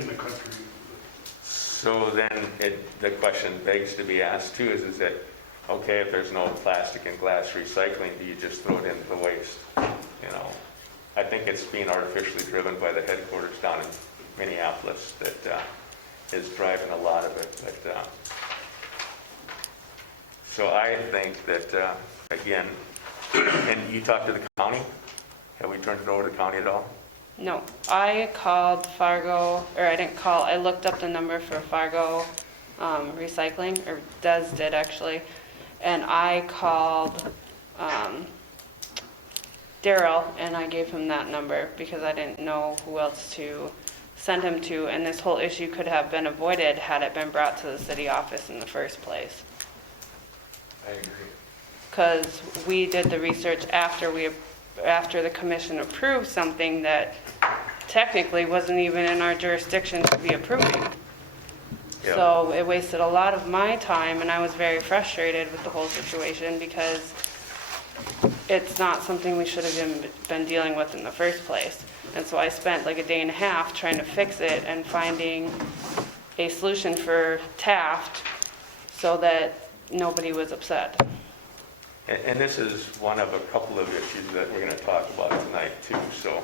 in the country. So then the question begs to be asked too, is that, okay, if there's no plastic and glass recycling, do you just throw it into the waste? I think it's being artificially driven by the headquarters down in Minneapolis that is driving a lot of it. But so I think that, again, And you talked to the county? Have we turned it over to the county at all? No, I called Fargo, or I didn't call, I looked up the number for Fargo Recycling, or Des did actually, and I called Daryl, and I gave him that number because I didn't know who else to send him to, and this whole issue could have been avoided had it been brought to the city office in the first place. I agree. Because we did the research after the commission approved something that technically wasn't even in our jurisdiction to be approving. Yeah. So it wasted a lot of my time, and I was very frustrated with the whole situation because it's not something we should have been dealing with in the first place. And so I spent like a day and a half trying to fix it and finding a solution for Taft so that nobody was upset. And this is one of a couple of issues that we're going to talk about tonight too, so.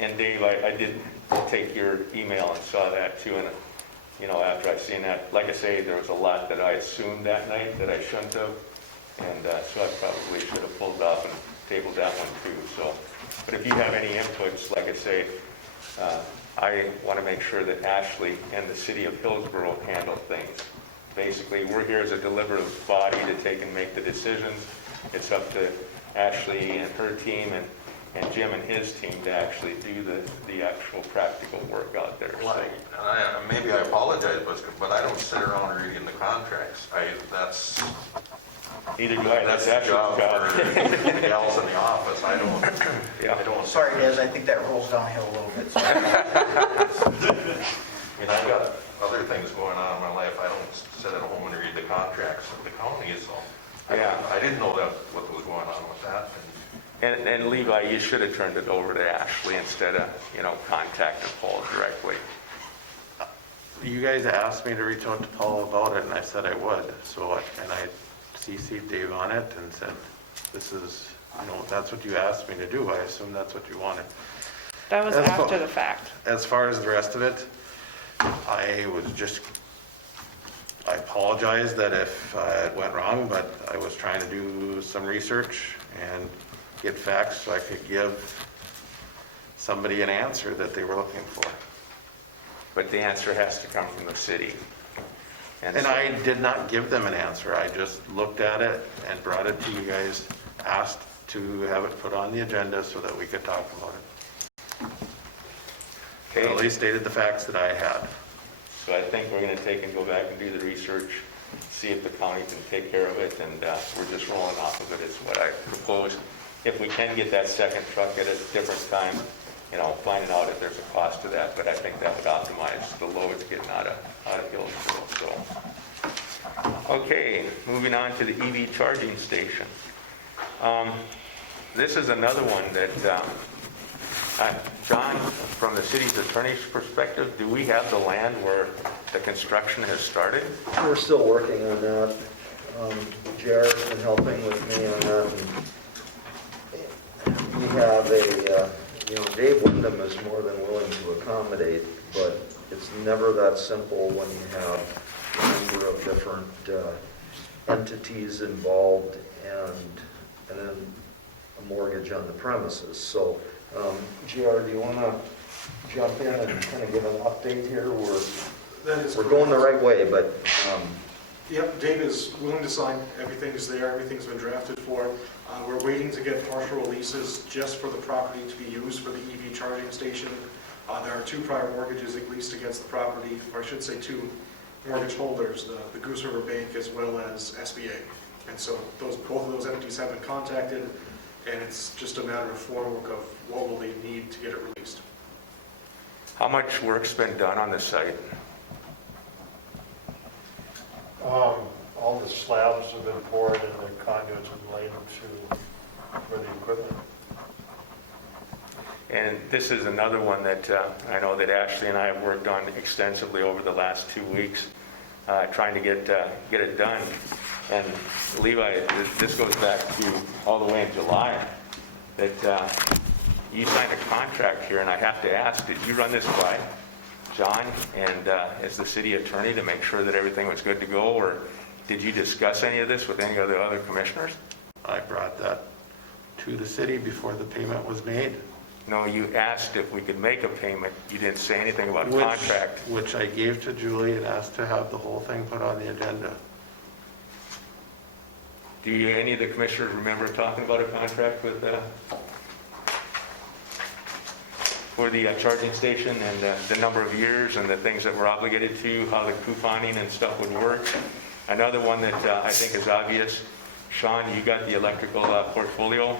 And Dave, I did take your email and saw that too, and, you know, after I seen that, like I say, there was a lot that I assumed that night that I shouldn't have, and so I probably should have pulled off and tabled that one too, so. But if you have any inputs, like I say, I want to make sure that Ashley and the city of Hillsborough handle things. Basically, we're here as a deliberative body to take and make the decisions. It's up to Ashley and her team and Jim and his team to actually do the actual practical work out there. So. Maybe I apologize, but I don't sit around reading the contracts. That's Neither do I. That's the job Ashley's for the gals in the office. I don't. Yeah. I don't. Sorry, Des, I think that rolls downhill a little bit. Sorry. I mean, I've got other things going on in my life. I don't sit at home and read the contracts of the county, so. Yeah. I didn't know that what was going on with that. And Levi, you should have turned it over to Ashley instead of, you know, contacting Paul directly. You guys asked me to reach out to Paul about it, and I said I would. So, and I CC'd Dave on it and said, this is, you know, that's what you asked me to do. I assume that's what you wanted. That was That's after all. the fact. As far as the rest of it, I apologize that if it went wrong, but I was trying to do some research and get facts so I could give somebody an answer that they were looking for. But the answer has to come from the city. And so- I did not give them an answer. I just looked at it and brought it to you guys, asked to have it put on the agenda so that we could talk about it. Okay. At least stated the facts that I had. So I think we're going to take and go back and do the research, see if the county can take care of it, and we're just rolling off of it is what I propose. If we can get that second truck at a different time, you know, finding out if there's a cost to that, but I think that would optimize the loads getting out of Hillsborough, so. Okay, moving on to the EV charging station. This is another one that, John, from the city's attorney's perspective, do we have the land where the construction has started? We're still working on that. Jared's been helping with me on that. And we have Dave Wyndham is more than willing to accommodate, but it's never that simple when you have a number of different entities involved and then a mortgage on the premises. So, JR, do you want to jump in and kind of give an update here? We're going the right way, but Yep, Dave is willing to sign. Everything is there. Everything's been drafted for. We're waiting to get partial releases just for the property to be used for the EV charging station. There are 2 prior mortgages at least against the property, or I should say 2 mortgage holders, the Goose River Bank as well as SBA. And so both of those entities have been contacted, and it's just a matter of form work of what will they need to get it released. How much work's been done on the site? All the slabs have been poured and the conduits have been laid for the equipment. And this is another one that I know that Ashley and I have worked on extensively over the last 2 weeks, trying to get it done. And Levi, this goes back to all the way in July, that you signed a contract here, and I have to ask, did you run this by John and as the city attorney to make sure that everything was good to go, or did you discuss any of this with any of the other commissioners? I brought that to the city before the payment was made. No, you asked if we could make a payment. You didn't say anything about Which- contract. Which I gave to Julie and asked to have the whole thing put on the agenda. Do you, any of the commissioners remember talking about a contract with, for the charging station and the number of years and the things that we're obligated to, how the couponing and stuff would work? Another one that I think is obvious, Sean, you got the electrical portfolio,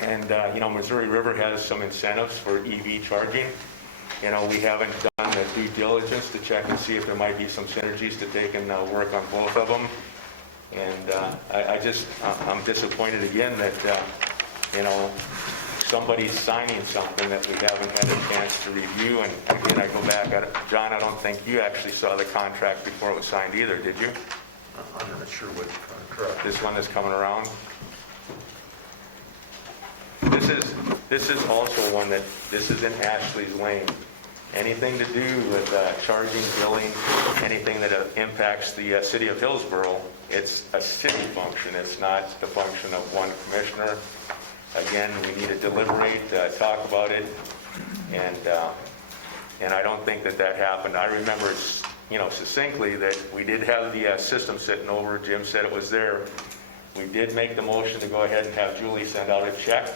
and you know, Missouri River has some incentives for EV charging. You know, we haven't done the due diligence to check and see if there might be some synergies to take and work on both of them. And I'm disappointed again that, you know, somebody's signing something that we haven't had a chance to review. And again, I go back, John, I don't think you actually saw the contract before it was signed either, did you? I'm not sure what contract. This one that's coming around? This is also one that, this is in Ashley's lane. Anything to do with charging, billing, anything that impacts the city of Hillsborough, it's a city function. It's not the function of one commissioner. Again, we need to deliberate, talk about it, and I don't think that that happened. I remember, you know, succinctly that we did have the system sitting over. Jim said it was there. We did make the motion to go ahead and have Julie send out a check,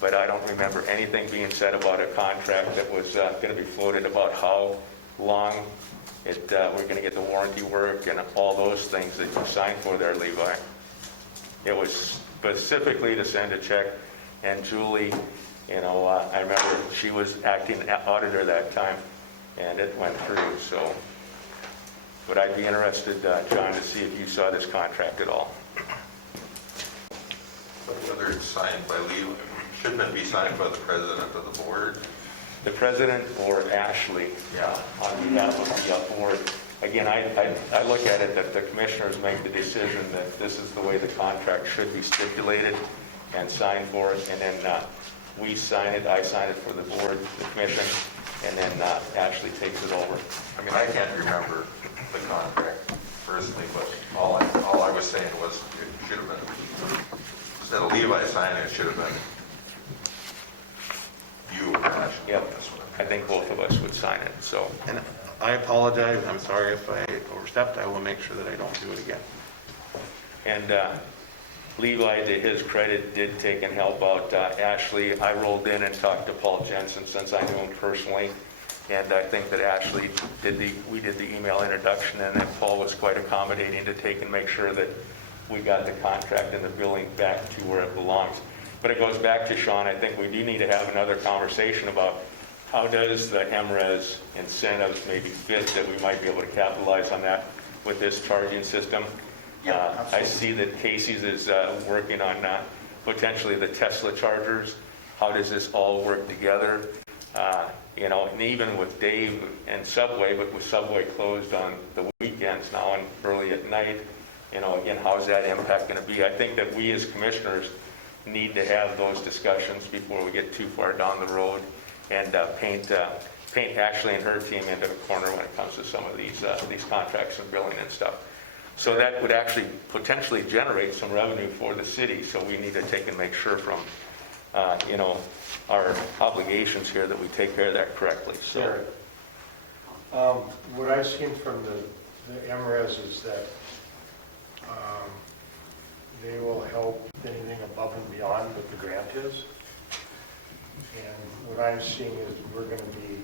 but I don't remember anything being said about a contract that was going to be floated about how long we're going to get the warranty work and all those things that you signed for there, Levi. It was specifically to send a check, and Julie, you know, I remember she was acting auditor that time, and it went through. So, but I'd be interested, John, to see if you saw this contract at all. Whether it's signed by Lee, shouldn't it be signed by the president of the board? The president or Ashley, on behalf of the board. Again, I look at it that the commissioners make the decision that this is the way the contract should be stipulated and signed for it, and then we sign it, I sign it for the board, the commission, and then Ashley takes it over. I mean, I can't remember the contract personally, but all I was saying was it should have been, instead of Levi signing, it should have been you or Ashley. Yep, I think both of us would sign it, so. And I apologize, I'm sorry if I overstepped, I will make sure that I don't do it again. And Levi, to his credit, did take and help out Ashley. I rolled in and talked to Paul Jensen since I knew him personally, and I think that Ashley we did the email introduction, and then Paul was quite accommodating to take and make sure that we got the contract and the billing back to where it belongs. But it goes back to, Sean, I think we do need to have another conversation about how does the MRES incentives maybe fit that we might be able to capitalize on that with this charging system. I see that Casey's is working on potentially the Tesla chargers. How does this all work together? You know, and even with Dave and Subway, but with Subway closed on the weekends now and early at night, you know, again, how's that impact going to be? I think that we as commissioners need to have those discussions before we get too far down the road and paint Ashley and her team into a corner when it comes to some of these contracts and billing and stuff. So that would actually potentially generate some revenue for the city. So we need to take and make sure from, you know, our obligations here that we take care of that correctly. So, What I've seen from the MRES is that they will help anything above and beyond what the grant is. And what I'm seeing is we're going to be,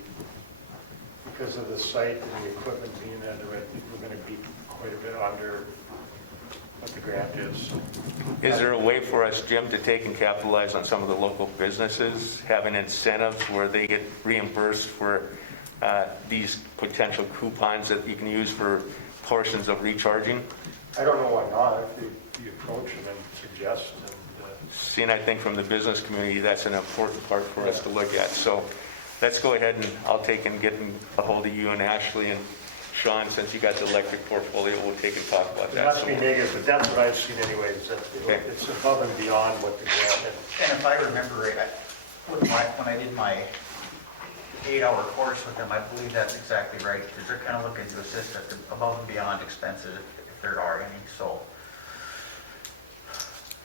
because of the site and the equipment being under it, we're going to be quite a bit under what the grant is. is there a way for us, Jim, to take and capitalize on some of the local businesses, having incentives where they get reimbursed for these potential coupons that you can use for portions of recharging? I don't know why not, if you approach them and suggest. See, and I think from the business community, that's an important part for us to look at. So let's go ahead and I'll take and get a hold of you and Ashley and Sean, since you got the electric portfolio, we'll take and talk about It that. must be negative, but that's what I've seen anyway, is that it's above and beyond what the grant is. And if I remember right, when I did my 8-hour course with them, I believe that's exactly right, because they're kind of looking to assist at the above and beyond expenses if there are any, so.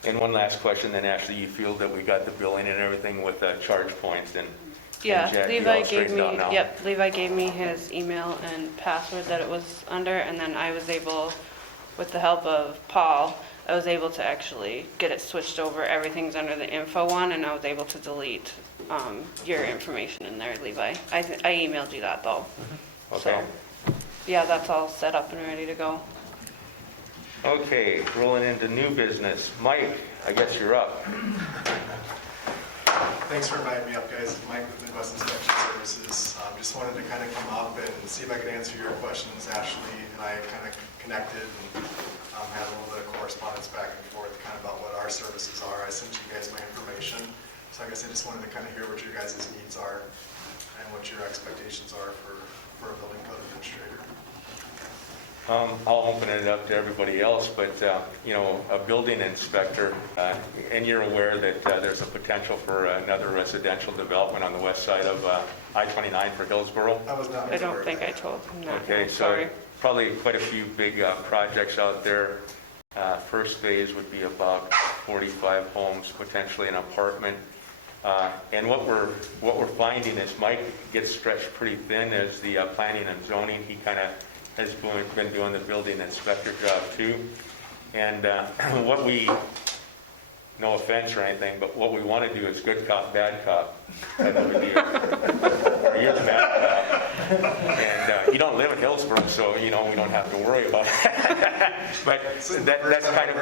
And one last question, then Ashley, you feel that we got the billing and everything with charge points and Yeah, Jack, you Levi all gave straightened me, out now? yep, Levi gave me his email and password that it was under, and then I was able, with the help of Paul, I was able to actually get it switched over. Everything's under the info one, and I was able to delete your information in there, Levi. I emailed you that though. Okay. So, yeah, that's all set up and ready to go. Okay, rolling into new business. Mike, I guess you're up. Thanks for inviting me up, guys. Mike with Midwest Inspection Services. Just wanted to kind of come up and see if I could answer your questions. Ashley and I kind of connected and had a little bit of correspondence back and forth kind of about what our services are. I sent you guys my information. So I guess I just wanted to kind of hear what your guys' needs are and what your expectations are for a building code administrator. I'll open it up to everybody else, but, a building inspector, and you're aware that there's a potential for another residential development on the west side of I-29 for Hillsborough. I was not I don't aware of think I that. told him that. Okay, so Sorry. probably quite a few big projects out there. First phase would be about 45 homes, potentially an apartment. And what we're finding is Mike gets stretched pretty thin as the planning and zoning. He kind of has been doing the building inspector job too. And what we, no offense or anything, but what we want to do is good cop, bad cop type of a deal. Or you're the bad cop. And you don't live in Hillsborough, so we don't have to worry about it. But that's kind of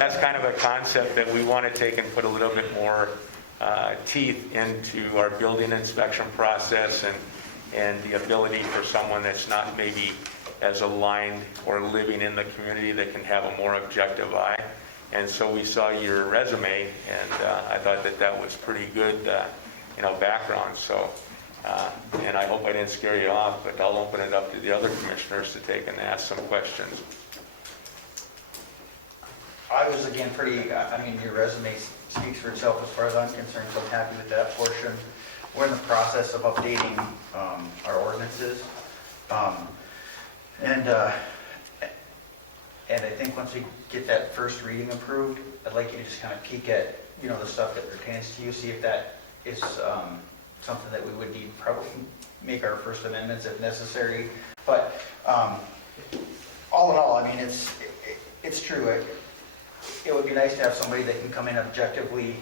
that's kind of a concept that we want to take and put a little bit more teeth into our building inspection process and the ability for someone that's not maybe as aligned or living in the community that can have a more objective eye. And so we saw your resume, and I thought that was pretty good, background. So, and I hope I didn't scare you off, but I'll open it up to the other commissioners to take and ask some questions. I was again your resume speaks for itself as far as I'm concerned, so I'm happy with that portion. We're in the process of updating our ordinances. And I think once we get that first reading approved, I'd like you to just kind of peek at, the stuff that pertains to you, see if that is something that we would need, probably make our first amendments if necessary. But all in all, it's true. It would be nice to have somebody that can come in objectively,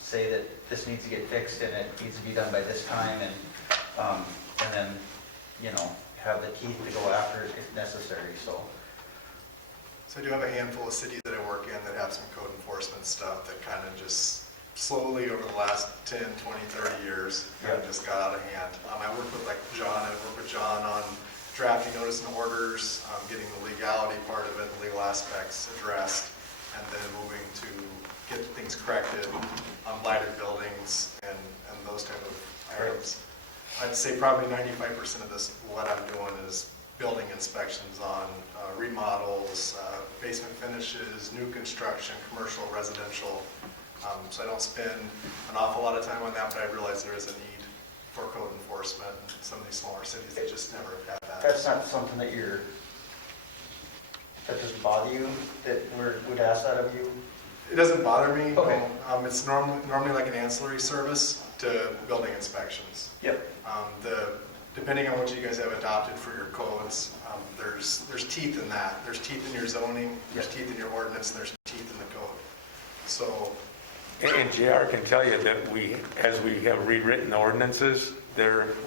say that this needs to get fixed and it needs to be done by this time, and then, have the teeth to go after it if necessary, so. So I do have a handful of cities that I work in that have some code enforcement stuff that kind of just slowly over the last 10, 20, 30 years kind of just got out of hand. I work with John on drafting notice and orders, getting the legality part of it, the legal aspects addressed, and then moving to get things corrected on blighted buildings and those type of items. I'd say probably 95% of this, what I'm doing is building inspections on remodels, basement finishes, new construction, commercial, residential. So I don't spend an awful lot of time on that, but I realize there is a need for code enforcement. In some of these smaller cities, they just never have had that. That's not something that doesn't bother you, that would ask that of you? It doesn't bother me. Okay. No. It's normally like an ancillary service to building inspections. Yep. Depending on what you guys have adopted for your codes, there's teeth in that. There's teeth in your zoning, there's teeth in your ordinance, and there's teeth in the code. So. And JR can tell you that as we have rewritten the ordinances,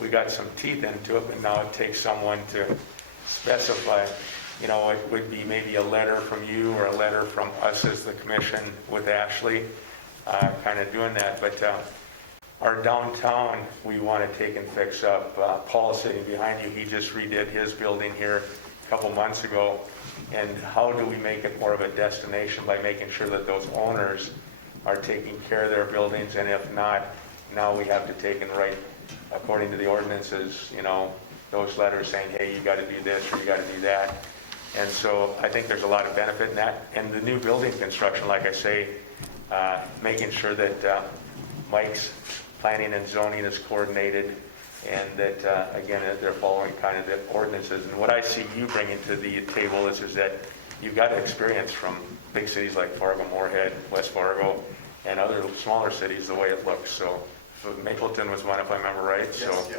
we got some teeth into it, but now it takes someone to specify. It would be maybe a letter from you or a letter from us as the commission with Ashley, kind of doing that. But our downtown, we want to take and fix up. Paul sitting behind you, he just redid his building here a couple months ago. And how do we make it more of a destination? By making sure that those owners are taking care of their buildings, and if not, now we have to take and write, according to the ordinances, those letters saying, hey, you got to do this or you got to do that. And so I think there's a lot of benefit in that. And the new building construction, like I say, making sure that Mike's planning and zoning is coordinated, and that, again, that they're following kind of the ordinances. And what I see you bringing to the table is that you've got experience from big cities like Fargo, Moorhead, West Fargo, and other smaller cities, the way it looks. So Mapleton was one, if I remember right. So, Yes,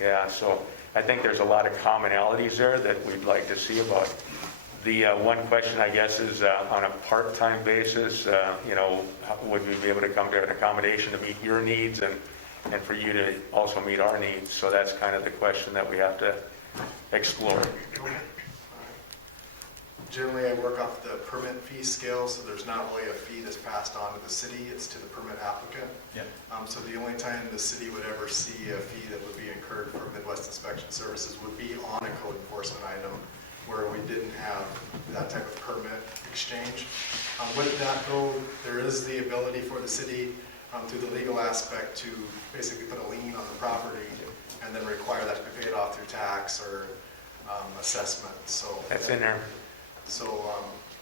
yeah. yeah, so I think there's a lot of commonalities there that we'd like to see about. The one question, I guess, is on a part-time basis, would we be able to come to an accommodation to meet your needs and for you to also meet our needs? So that's kind of the question that we have to explore. Generally, I work off the permit fee scale, so there's not really a fee that's passed on to the city, it's to the permit applicant. Yeah. So the only time the city would ever see a fee that would be incurred for Midwest Inspection Services would be on a code enforcement item where we didn't have that type of permit exchange. With that though, there is the ability for the city through the legal aspect to basically put a lien on the property and then require that to be paid off through tax or assessment. So That's in there. So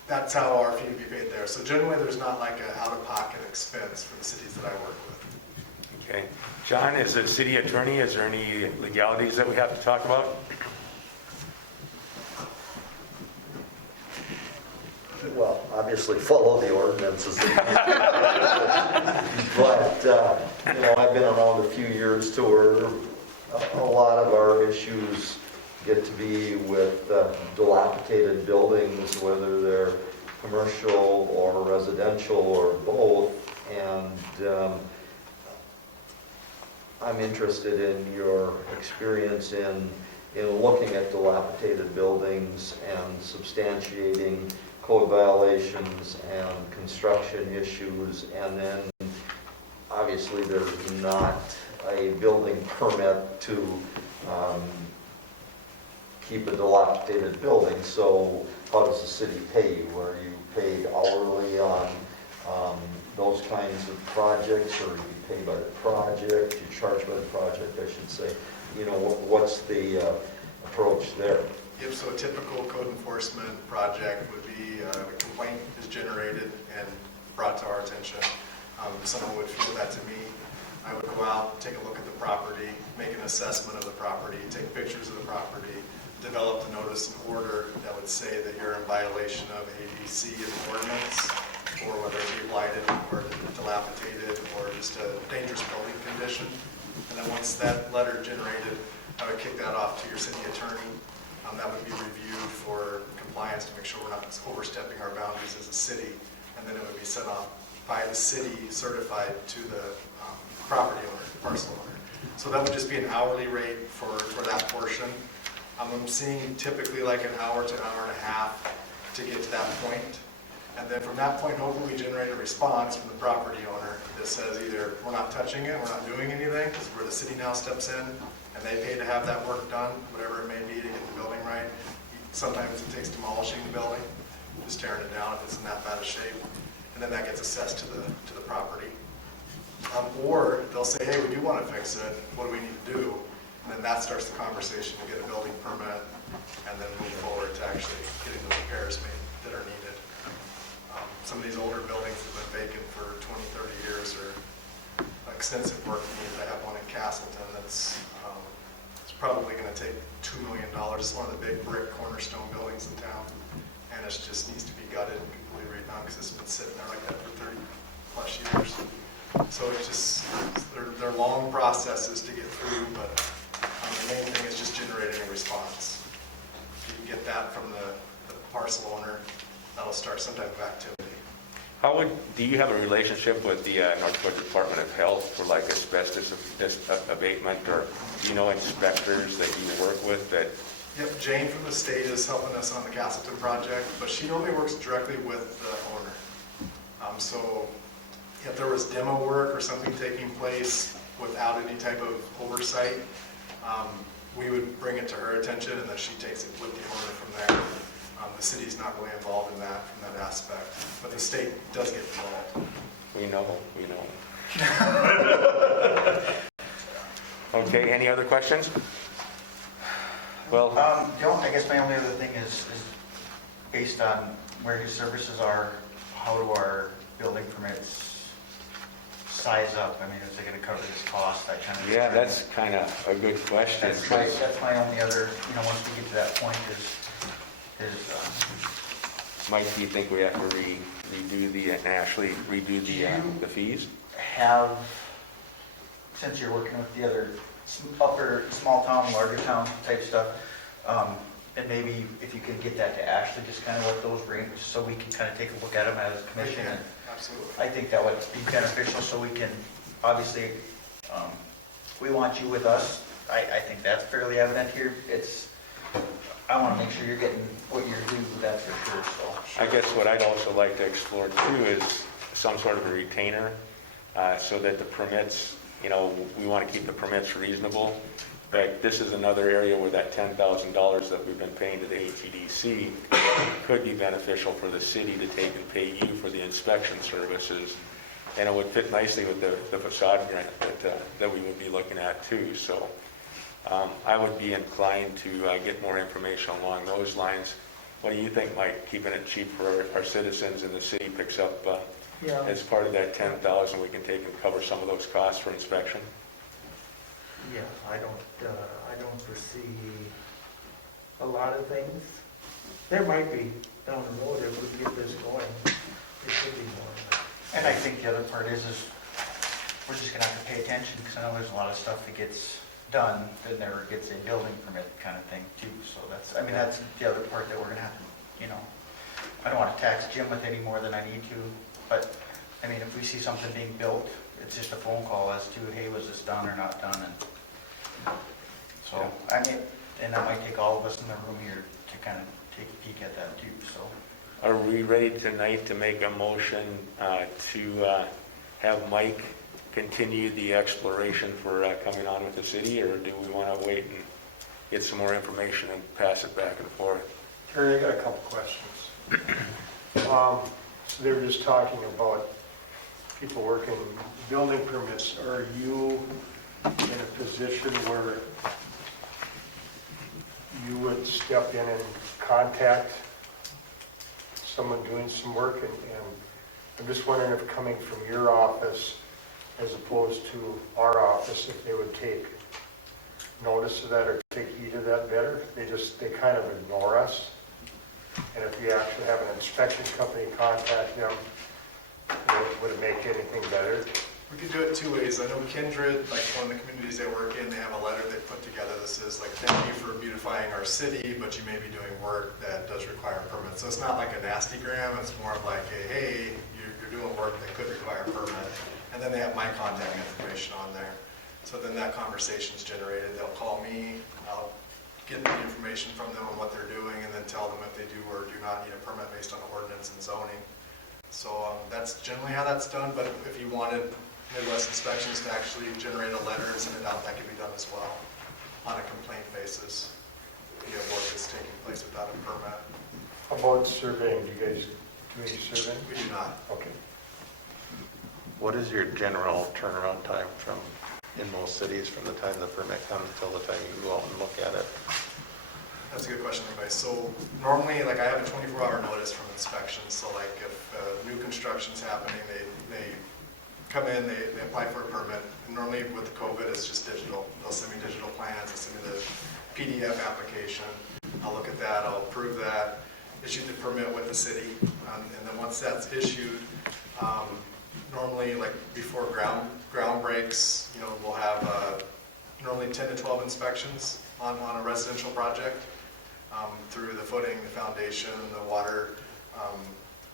that's how our fee would be paid there. So generally, there's not like an out-of-pocket expense for the cities that I work with. Okay. John, as a city attorney, is there any legalities that we have to talk about? Well, obviously follow the ordinances. But, I've been around a few years to where a lot of our issues get to be with dilapidated buildings, whether they're commercial or residential or both. And I'm interested in your experience in looking at dilapidated buildings and substantiating code violations and construction issues. And then obviously there's not a building permit to keep a dilapidated building. So how does the city pay you? Are you paid hourly on those kinds of projects, or are you paid by the project? You charge by the project, I should say. What's the approach there? Yep, so a typical code enforcement project would be a complaint is generated and brought to our attention. Someone would field that to me. I would go out, take a look at the property, make an assessment of the property, take pictures of the property, develop the notice and order that would say that you're in violation of Atdc in the ordinance, or whether it be blighted or dilapidated or just a dangerous building condition. And then once that letter generated, I would kick that off to your city attorney. That would be reviewed for compliance to make sure we're not overstepping our boundaries as a city. And then it would be sent off by the city, certified to the property owner, parcel owner. So that would just be an hourly rate for that portion. I'm seeing typically like an hour to an hour and a half to get to that point. And then from that point, hopefully we generate a response from the property owner that says either we're not touching it, we're not doing anything, because where the city now steps in and they pay to have that work done, whatever it may be to get the building right. Sometimes it takes demolishing the building, just tearing it down if it's in that bad a shape. And then that gets assessed to the property. Or they'll say, hey, we do want to fix it, what do we need to do? And then that starts the conversation to get a building permit and then move forward to actually getting the repairs made that are needed. Some of these older buildings have been vacant for 20, 30 years or extensive work needed. I have one in Castleton that's it's probably going to take $2 million. It's one of the big brick cornerstone buildings in town. And it just needs to be gutted and completely redone because it's been sitting there like that for 30 plus years. So it's just, they're long processes to get through, but the main thing is just generating a response. If you can get that from the parcel owner, that'll start some type of activity. Do you have a relationship with the North Dakota Department of Health for like asbestos abatement, or do you know inspectors that you work with that? Yep, Jane from the state is helping us on the Castleton project, but she only works directly with the owner. So if there was demo work or something taking place without any type of oversight, we would bring it to her attention and then she takes it with the owner from there. The city's not really involved in that from that aspect, but the state does get involved. We know. Okay, any other questions? Well, I guess my only other thing is based on where your services are, how do our building permits size up? I mean, is it going to cover this cost, that kind of thing? yeah, that's kind of a good question. That's my only other, once we get to that point is Mike, do you think we have to redo the fees? Have, since you're working with the other upper, small town, larger town type stuff, and maybe if you could get that to Ashley, just kind of what those range, so we can kind of take a look at them as a commission. And Absolutely. I think that would be beneficial, so we can, obviously, we want you with us. I think that's fairly evident here. I want to make sure you're getting what you're due, that's for sure, so. I guess what I'd also like to explore too is some sort of a retainer, so that the permits, we want to keep the permits reasonable. But this is another area where that $10,000 that we've been paying to the Atdc could be beneficial for the city to take and pay you for the inspection services. And it would fit nicely with the facade grant that we would be looking at too. So I would be inclined to get more information along those lines. What do you think, Mike? Keeping it cheap for our citizens and the city picks up as part of that $10,000, we can take and cover some of those costs for inspection? Yeah, I don't foresee a lot of things. There might be down the road if we get this going. It could be more. And I think the other part is we're just gonna have to pay attention, because I know there's a lot of stuff that gets done that never gets a building permit kind of thing too. So that's the other part that we're gonna have to, I don't want to tax Jim with any more than I need to, but, if we see something being built, it's just a phone call as to, hey, was this done or not done? And so, and that might take all of us in the room here to kind of take a peek at that too, so. Are we ready tonight to make a motion to have Mike continue the exploration for coming on with the city, or do we want to wait and get some more information and pass it back and forth? Terry, I got a couple questions. So they were just talking about people working building permits. Are you in a position where you would step in and contact someone doing some work? And I'm just wondering if coming from your office as opposed to our office, if they would take notice of that or take heed of that better. They kind of ignore us. And if you actually have an inspection company contact them, would it make anything better? We could do it two ways. I know Kindred, like one of the communities they work in, they have a letter they put together that says, like, thank you for beautifying our city, but you may be doing work that does require a permit. So it's not like a nasty gram, it's more of like, hey, you're doing work that could require a permit. And then they have my contact information on there. So then that conversation's generated. They'll call me, I'll get the information from them on what they're doing, and then tell them if they do or do not need a permit based on ordinance and zoning. So that's generally how that's done, but if you wanted Midwest Inspections to actually generate a letter and send it out, that can be done as well on a complaint basis. If you have work that's taking place without a permit. How about surveying? Do you guys do any surveying? We do not. Okay. What is your general turnaround time in most cities from the time the permit comes until the time you go out and look at it? That's a good question, everybody. So normally, like, I have a 24-hour notice from inspections. So like if new construction's happening, they come in, they apply for a permit. And normally with the COVID, it's just digital. They'll send me digital plans, they'll send me the PDF application. I'll look at that, I'll approve that, issue the permit with the city. And then once that's issued, normally like before ground breaks, we'll have normally 10 to 12 inspections on a residential project. Through the footing, the foundation, the water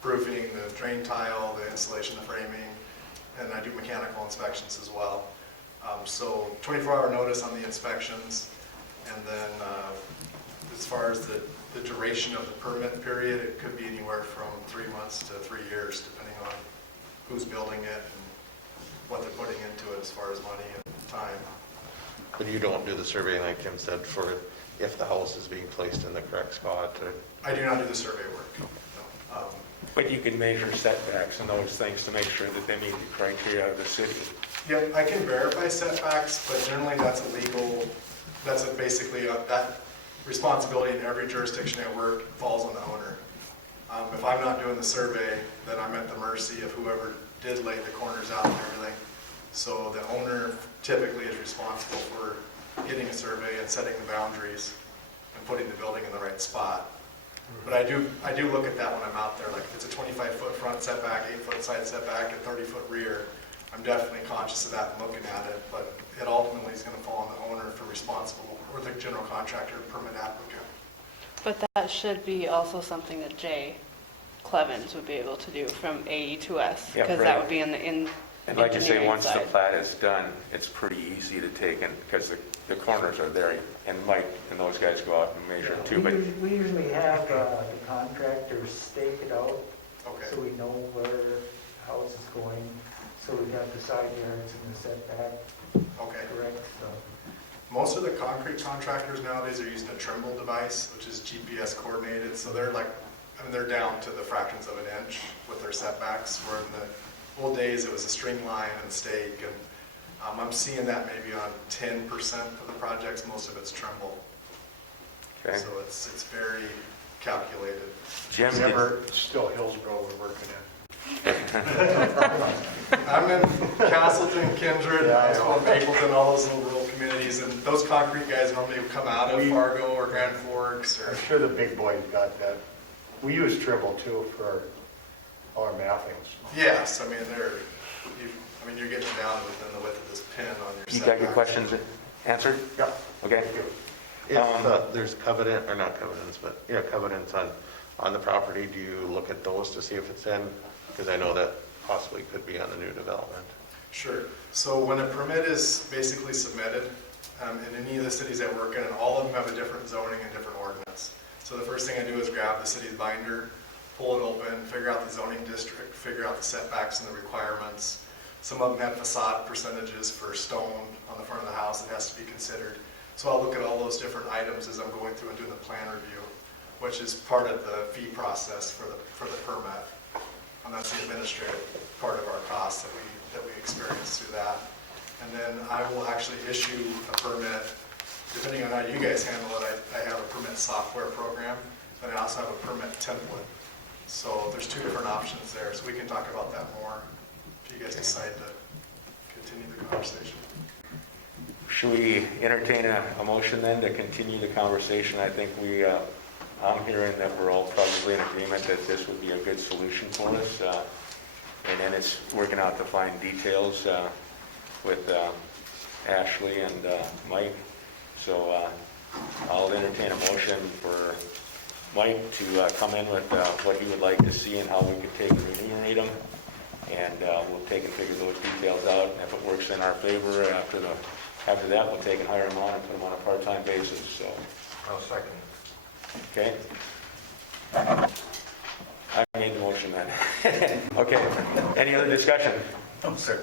proofing, the drain tile, the installation, the framing, and I do mechanical inspections as well. So 24-hour notice on the inspections, and then as far as the duration of the permit period, it could be anywhere from 3 months to 3 years, depending on who's building it and what they're putting into it as far as money and time. But you don't do the survey, like Jim said, for if the house is being placed in the correct spot? I do not do the survey work. No. But you can measure setbacks and those things to make sure that they meet the criteria of the city. Yep, I can verify setbacks, but generally that's basically that responsibility in every jurisdiction at work falls on the owner. If I'm not doing the survey, then I'm at the mercy of whoever did lay the corners out and everything. So the owner typically is responsible for getting a survey and setting the boundaries and putting the building in the right spot. But I do look at that when I'm out there, like if it's a 25-foot front setback, 8-foot side setback, and 30-foot rear, I'm definitely conscious of that and looking at it, but it ultimately is going to fall on the owner for responsible, or the general contractor, permit applicant. But that should be also something that Jay Clevens would be able to do from AE to S, Yeah, because right. that would be in the And like you say, engineering once the side. plat is done, it's pretty easy to take, and because the corners are there, and Mike and those guys go out and measure too, but We usually have the contractors stake it out, Okay. so we know where the house is going, so we got the side yards and the setback Okay. correct, so. Most of the concrete contractors nowadays are using a Trimble device, which is GPS coordinated, so they're like, I mean, they're down to the fractions of an inch with their setbacks, where in the old days it was a string line and stake, and I'm seeing that maybe on 10% of the projects, most of it's Trimble. okay. So it's very calculated. Jim, did- Never, still Hillsborough we're working in. I'm in Castleton, Kindred, Mapleton, all those little rural communities, and those concrete guys normally come out of Fargo or Grand Forks or. I'm sure the big boys got that. We use Trimble too for our mappings. Yes, I mean, you're getting down within the width of this pin on your you got your setback. questions answered? Yeah. Okay. If there's covenant, or not covenants, but yeah, covenants on the property, do you look at those to see if it's in? Because I know that possibly could be on the new development. Sure. So when a permit is basically submitted, in any of the cities I work in, and all of them have a different zoning and different ordinance. So the first thing I do is grab the city's binder, pull it open, figure out the zoning district, figure out the setbacks and the requirements. Some of them have facade percentages for stone on the front of the house that has to be considered. So I'll look at all those different items as I'm going through and doing the plan review, which is part of the fee process for the permit. And that's the administrative part of our costs that we experience through that. And then I will actually issue a permit, depending on how you guys handle it. I have a permit software program, and I also have a permit template. So there's two different options there, so we can talk about that more if you guys decide to continue the conversation. Should we entertain a motion then to continue the conversation? I think I'm hearing that we're all probably in agreement that this would be a good solution for us. And then it's working out the fine details with Ashley and Mike. So I'll entertain a motion for Mike to come in with what he would like to see and how we could take and enumerate them. And we'll take and figure those details out. And if it works in our favor, after that, we'll take and hire him on and put him on a part-time basis. So, I'll second. okay. I made the motion then. Okay. Any other discussion? No, sir.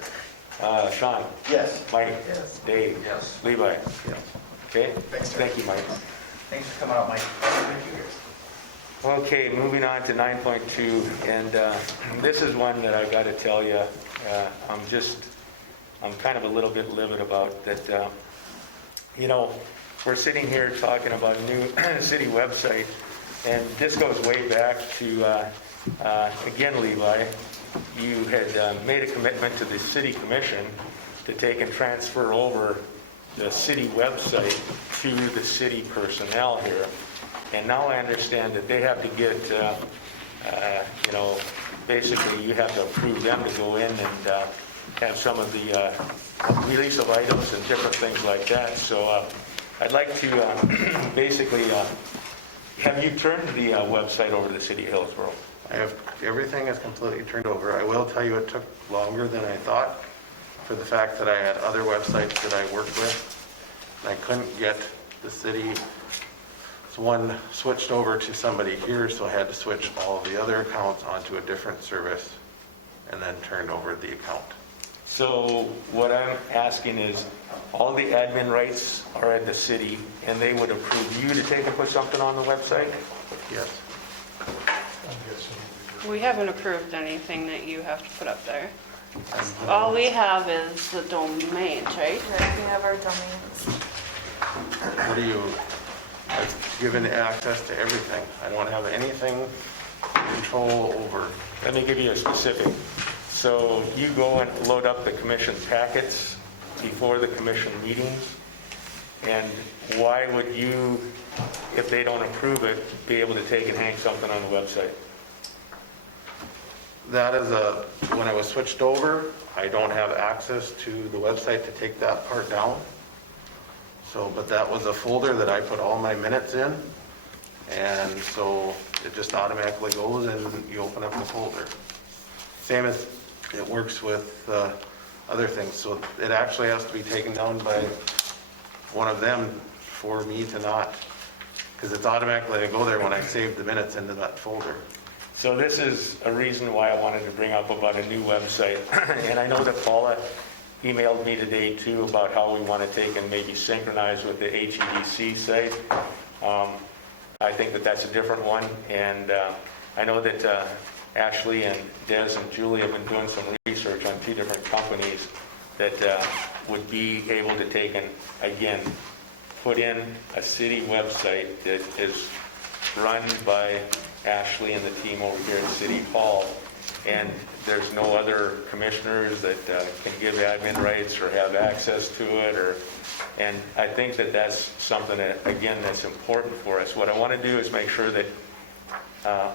Sean? Yes. Mike? Yes. Dave? Yes. Levi? Yes. Okay? Thanks, Terry. Thank you, Mike. Thanks for coming out, Mike. Thank you, guys. Okay, moving on to 9.2, and this is one that I've got to tell you, I'm kind of a little bit livid about that. We're sitting here talking about a new city website, and this goes way back to, again, Levi, you had made a commitment to the city commission to take and transfer over the city website to the city personnel here. And now I understand that they have to get, basically you have to approve them to go in and have some of the release of items and different things like that. So I'd like to basically, have you turned the website over to the city of Hillsborough? Everything is completely turned over. I will tell you it took longer than I thought for the fact that I had other websites that I worked with. And I couldn't get the city one switched over to somebody here, so I had to switch all of the other accounts onto a different service and then turned over the account. So what I'm asking is, all the admin rights are at the city, and they would approve you to take and put something on the website? Yes. We haven't approved anything that you have to put up there. All we have is the domains, right? Right, we have our domains. What do you, I've given access to everything. I don't have anything to control over. Let me give you a specific. So you go and load up the commission packets before the commission meetings, And why would you, if they don't approve it, be able to take and hang something on the website? That is when I was switched over, I don't have access to the website to take that part down. So, but that was a folder that I put all my minutes in. And so it just automatically goes and you open up the folder. Same as it works with other things. So it actually has to be taken down by one of them for me to not, because it's automatically to go there when I save the minutes into that folder. So this is a reason why I wanted to bring up about a new website. And I know that Paula emailed me today too about how we want to take and maybe synchronize with the Atdc site. I think that that's a different one. And I know that Ashley and Des and Julie have been doing some research on 2 different companies that would be able to take and, again, put in a city website that is run by Ashley and the team over here at City Hall, and there's no other commissioners that can give admin rights or have access to it, and I think that that's something that, again, that's important for us. What I want to do is make sure that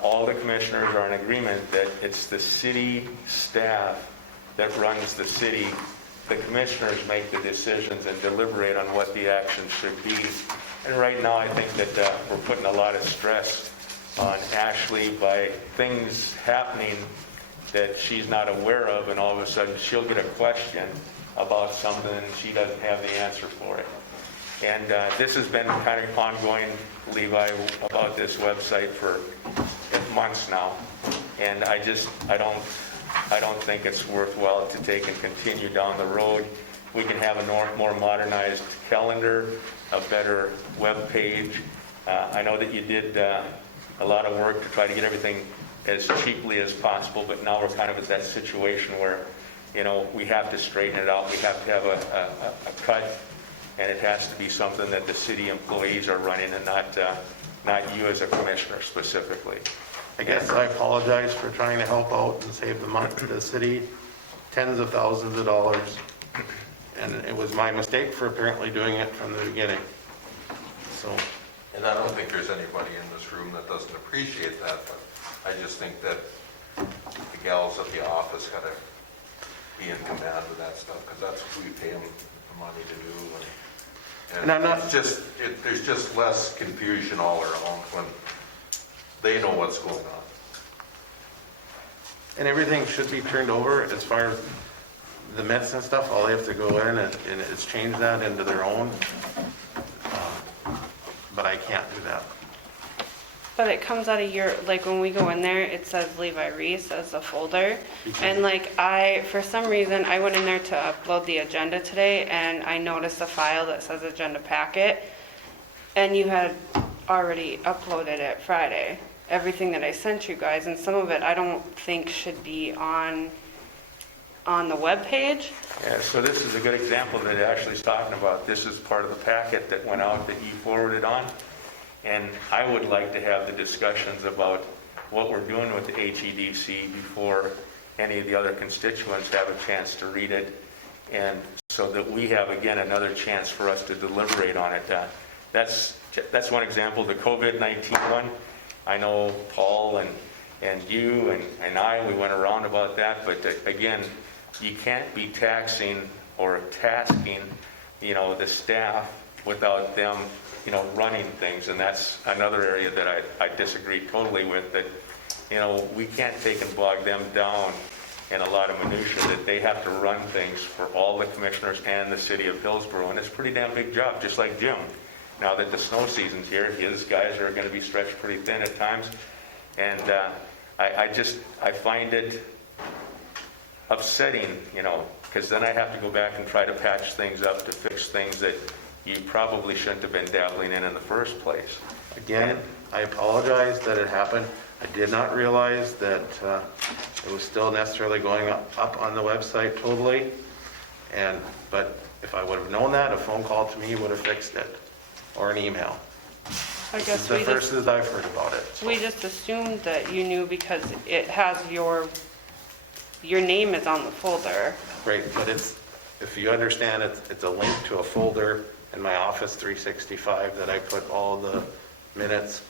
all the commissioners are in agreement that it's the city staff that runs the city. The commissioners make the decisions and deliberate on what the action should be. And right now, I think that we're putting a lot of stress on Ashley by things happening that she's not aware of, and all of a sudden she'll get a question about something and she doesn't have the answer for it. And this has been kind of ongoing, Levi, about this website for months now. And I don't think it's worthwhile to take and continue down the road. We can have a more modernized calendar, a better web page. I know that you did a lot of work to try to get everything as cheaply as possible, but now we're kind of at that situation where, you know, we have to straighten it out. We have to have a cut, and it has to be something that the city employees are running and not you as a commissioner specifically. I guess I apologize for trying to help out and save the city tens of thousands of dollars. And it was my mistake for apparently doing it from the beginning. So. And I don't think there's anybody in this room that doesn't appreciate that, but I just think that the gals at the office gotta be in command of that stuff, because that's who we pay them the money to do. And I'm not it's there's just less confusion all around when they know what's going on. And everything should be turned over as far as the minutes and stuff. All they have to go in and it's change that into their own. But I can't do that. But it comes out of your, like when we go in there, it says Levi Reese as a folder. And like for some reason, I went in there to upload the agenda today and I noticed a file that says agenda packet. And you had already uploaded it Friday, everything that I sent you guys. And some of it I don't think should be on the web page. Yeah, so this is a good example that Ashley's talking about. This is part of the packet that went out that he forwarded on. And I would like to have the discussions about what we're doing with the HEDC before any of the other constituents have a chance to read it. And so that we have, again, another chance for us to deliberate on it. That's one example. The COVID-19 one, I know Paul and you and I, we went around about that. But again, you can't be taxing or tasking, the staff without them, running things. And that's another area that I disagree totally with, that, we can't take and bog them down in a lot of minutia, that they have to run things for all the commissioners and the city of Hillsborough. And it's a pretty damn big job, just like Jim. Now that the snow season's here, his guys are going to be stretched pretty thin at times. And I find it upsetting, because then I have to go back and try to patch things up to fix things that you probably shouldn't have been dabbling in the first place. Again, I apologize that it happened. I did not realize that it was still necessarily going up on the website totally. But if I would have known that, a phone call to me would have fixed it, or an email. I This guess is the first that I've heard about it. we just assumed that you knew because it has your name is on the folder. Right, but it's if you understand, it's a link to a folder in my Office 365 that I put all the minutes,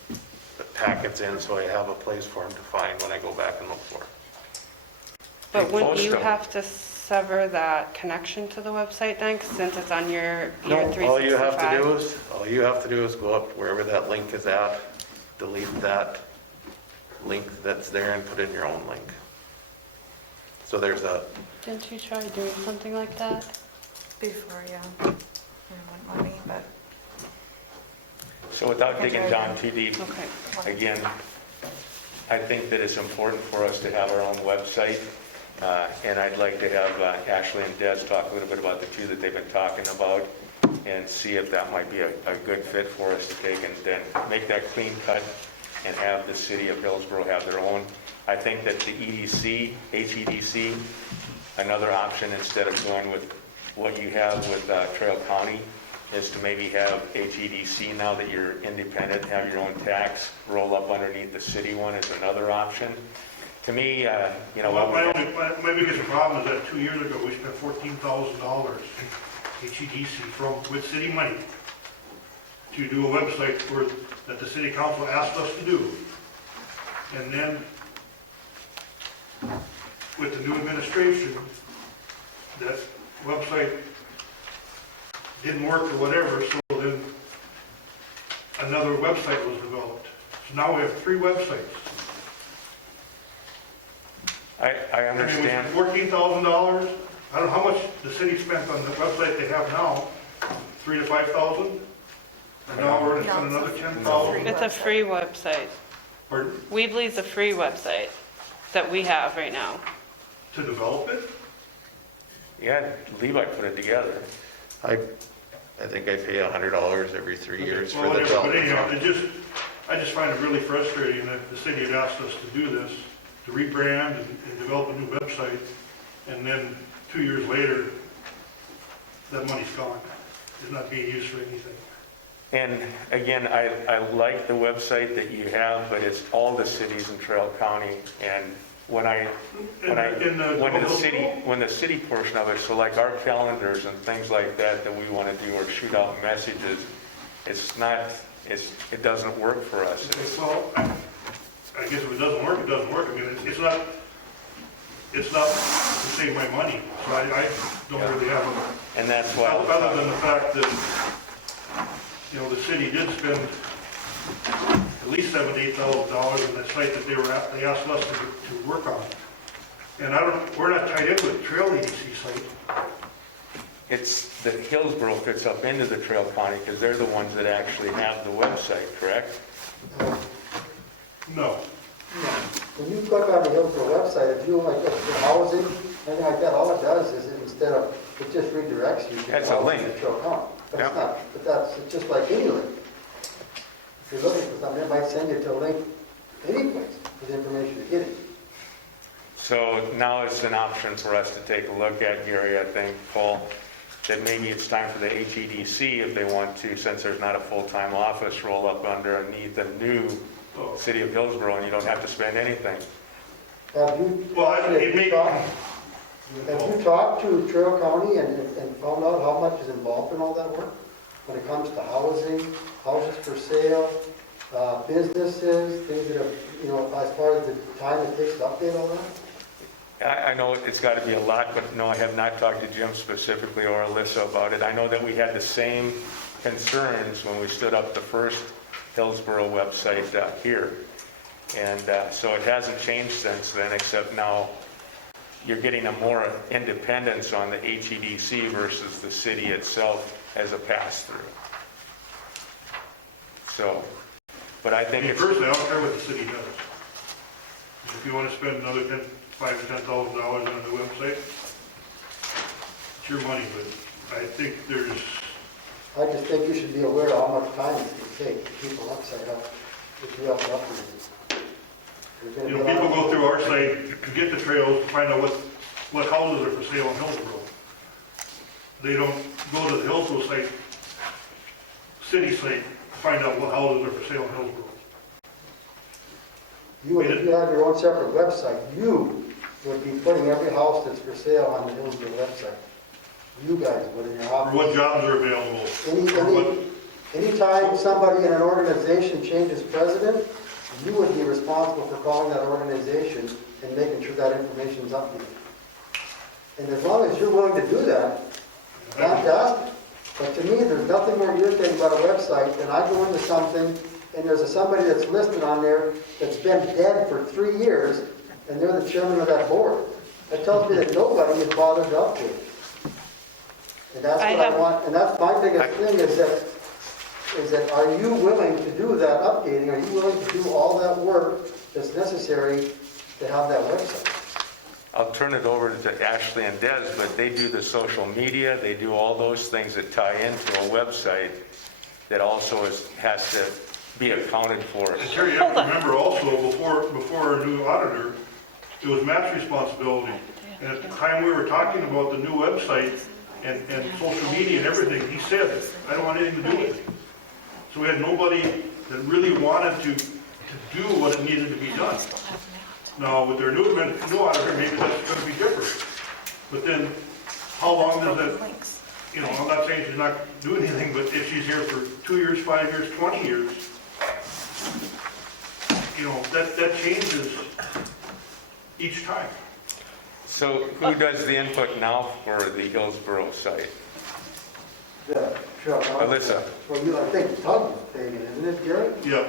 the packets in, so I have a place for them to find when I go back and look for it. But wouldn't Post you them. have to sever that connection to the website then, since it's on your No, 365? all you have to do is go up wherever that link is at, delete that link that's there and put in your own link. So there's a, Didn't you try doing something like that? Before, yeah. I didn't want money, but So without digging down too deep, Okay. again, I think that it's important for us to have our own website, and I'd like to have Ashley and Des talk a little bit about the two that they've been talking about, and see if that might be a good fit for us to take, and then make that clean cut and have the city of Hillsborough have their own. I think that the EDC, HEDC, another option instead of going with what you have with Trail County, is to maybe have HEDC, now that you're independent, have your own tax, roll up underneath the city one is another option. To me, you know, My biggest problem is that 2 years ago, we spent $14,000 HEDC with city money to do a website that the city council asked us to do. And then with the new administration, that website didn't work or whatever, so then another website was developed. So now we have 3 websites. I understand. I mean, it was $14,000. I don't know how much the city spent on the website they have now, 3,000 to 5,000. And now we're going to spend another 10,000. It's a free website. Pardon? Weebly's a free website that we have right now. To develop it? Yeah, Levi put it together. I think I pay $100 every 3 years for Well, the whatever, but anyhow, development. I just find it really frustrating that the city had asked us to do this, to rebrand and develop a new website, and then 2 years later, that money's gone. It's not being used for anything. And again, I like the website that you have, but it's all the cities in Trail County. And when the city portion of it, so like our calendars and things like that we want to do, or shoot out messages, it doesn't work for us. Well, I guess if it doesn't work, it doesn't work. I mean, it's not to save my money, so I don't really have a... And that's why... Other than the fact that, you know, the city did spend at least $7,000 to $8,000 on that site that they asked us to work on. And we're not tied in with Trail EDC site. It's that Hillsborough fits up into the Trail County because they're the ones that actually have the website, correct? No. When you click on the Hillsborough website, if you like the housing, anything like that, all it does is instead of, it just redirects you to That's a link. Trail County. But it's not, it's just like any link. If you're looking for something, it might send you to a link any place with the information you're getting. So now it's an option for us to take a look at, Gary, I think, Paul, that maybe it's time for the HEDC, if they want to, since there's not a full-time office, roll up underneath the new city of Hillsborough, and you don't have to spend anything. Have you, have you talked to Trail County and found out how much is involved in all that work? When it comes to housing, houses for sale, businesses, things that are, you know, as far as the time it takes to update all that? I know it's got to be a lot, but no, I have not talked to Jim specifically or Alyssa about it. I know that we had the same concerns when we stood up the first Hillsborough website here. And so it hasn't changed since then, except now you're getting a more independence on the HEDC versus the city itself as a pass-through. So, but I think it's... Personally, I don't care what the city does. If you want to spend another $5,000 to $10,000 on a new website, it's your money, but I think there's... I just think you should be aware of how much time it can take to keep a website up, if you have to update it. You know, people go through our site to get the trails to find out what houses are for sale in Hillsborough. They don't go to the Hillsborough site, city site, to find out what houses are for sale in Hillsborough. If you have your own separate website, you would be putting every house that's for sale on the Hillsborough website. you guys would in your Or office. what jobs are available. Or what- Anytime somebody in an organization changes president, you would be responsible for calling that organization and making sure that information is updated. And as long as you're willing to do that, fantastic. But to me, there's nothing more irritating about a website than I go into something and there's somebody that's listed on there that's been dead for 3 years and they're the chairman of that board. That tells me that nobody is bothered to update it. And that's what I want, and that's my biggest thing is that are you willing to do that updating? Are you willing to do all that work that's necessary to have that website? I'll turn it over to Ashley and Des, but they do the social media, they do all those things that tie into a website that also has to be accounted for. And Terry, you have to remember also, before our new auditor, it was Matt's responsibility. And at the time we were talking about the new website and social media and everything, he said, I don't want anything to do with it. So we had nobody that really wanted to do what it needed to be done. Now, with their new auditor, maybe that's going to be different. But then, how long does that, you know, I'm not saying she's not doing anything, but if she's here for 2 years, 5 years, 20 years, you know, that changes each time. So who does the input now for the Hillsborough site? Yeah, sure. Alyssa. Well, I think Doug is paying it, isn't it, Gary? Yeah.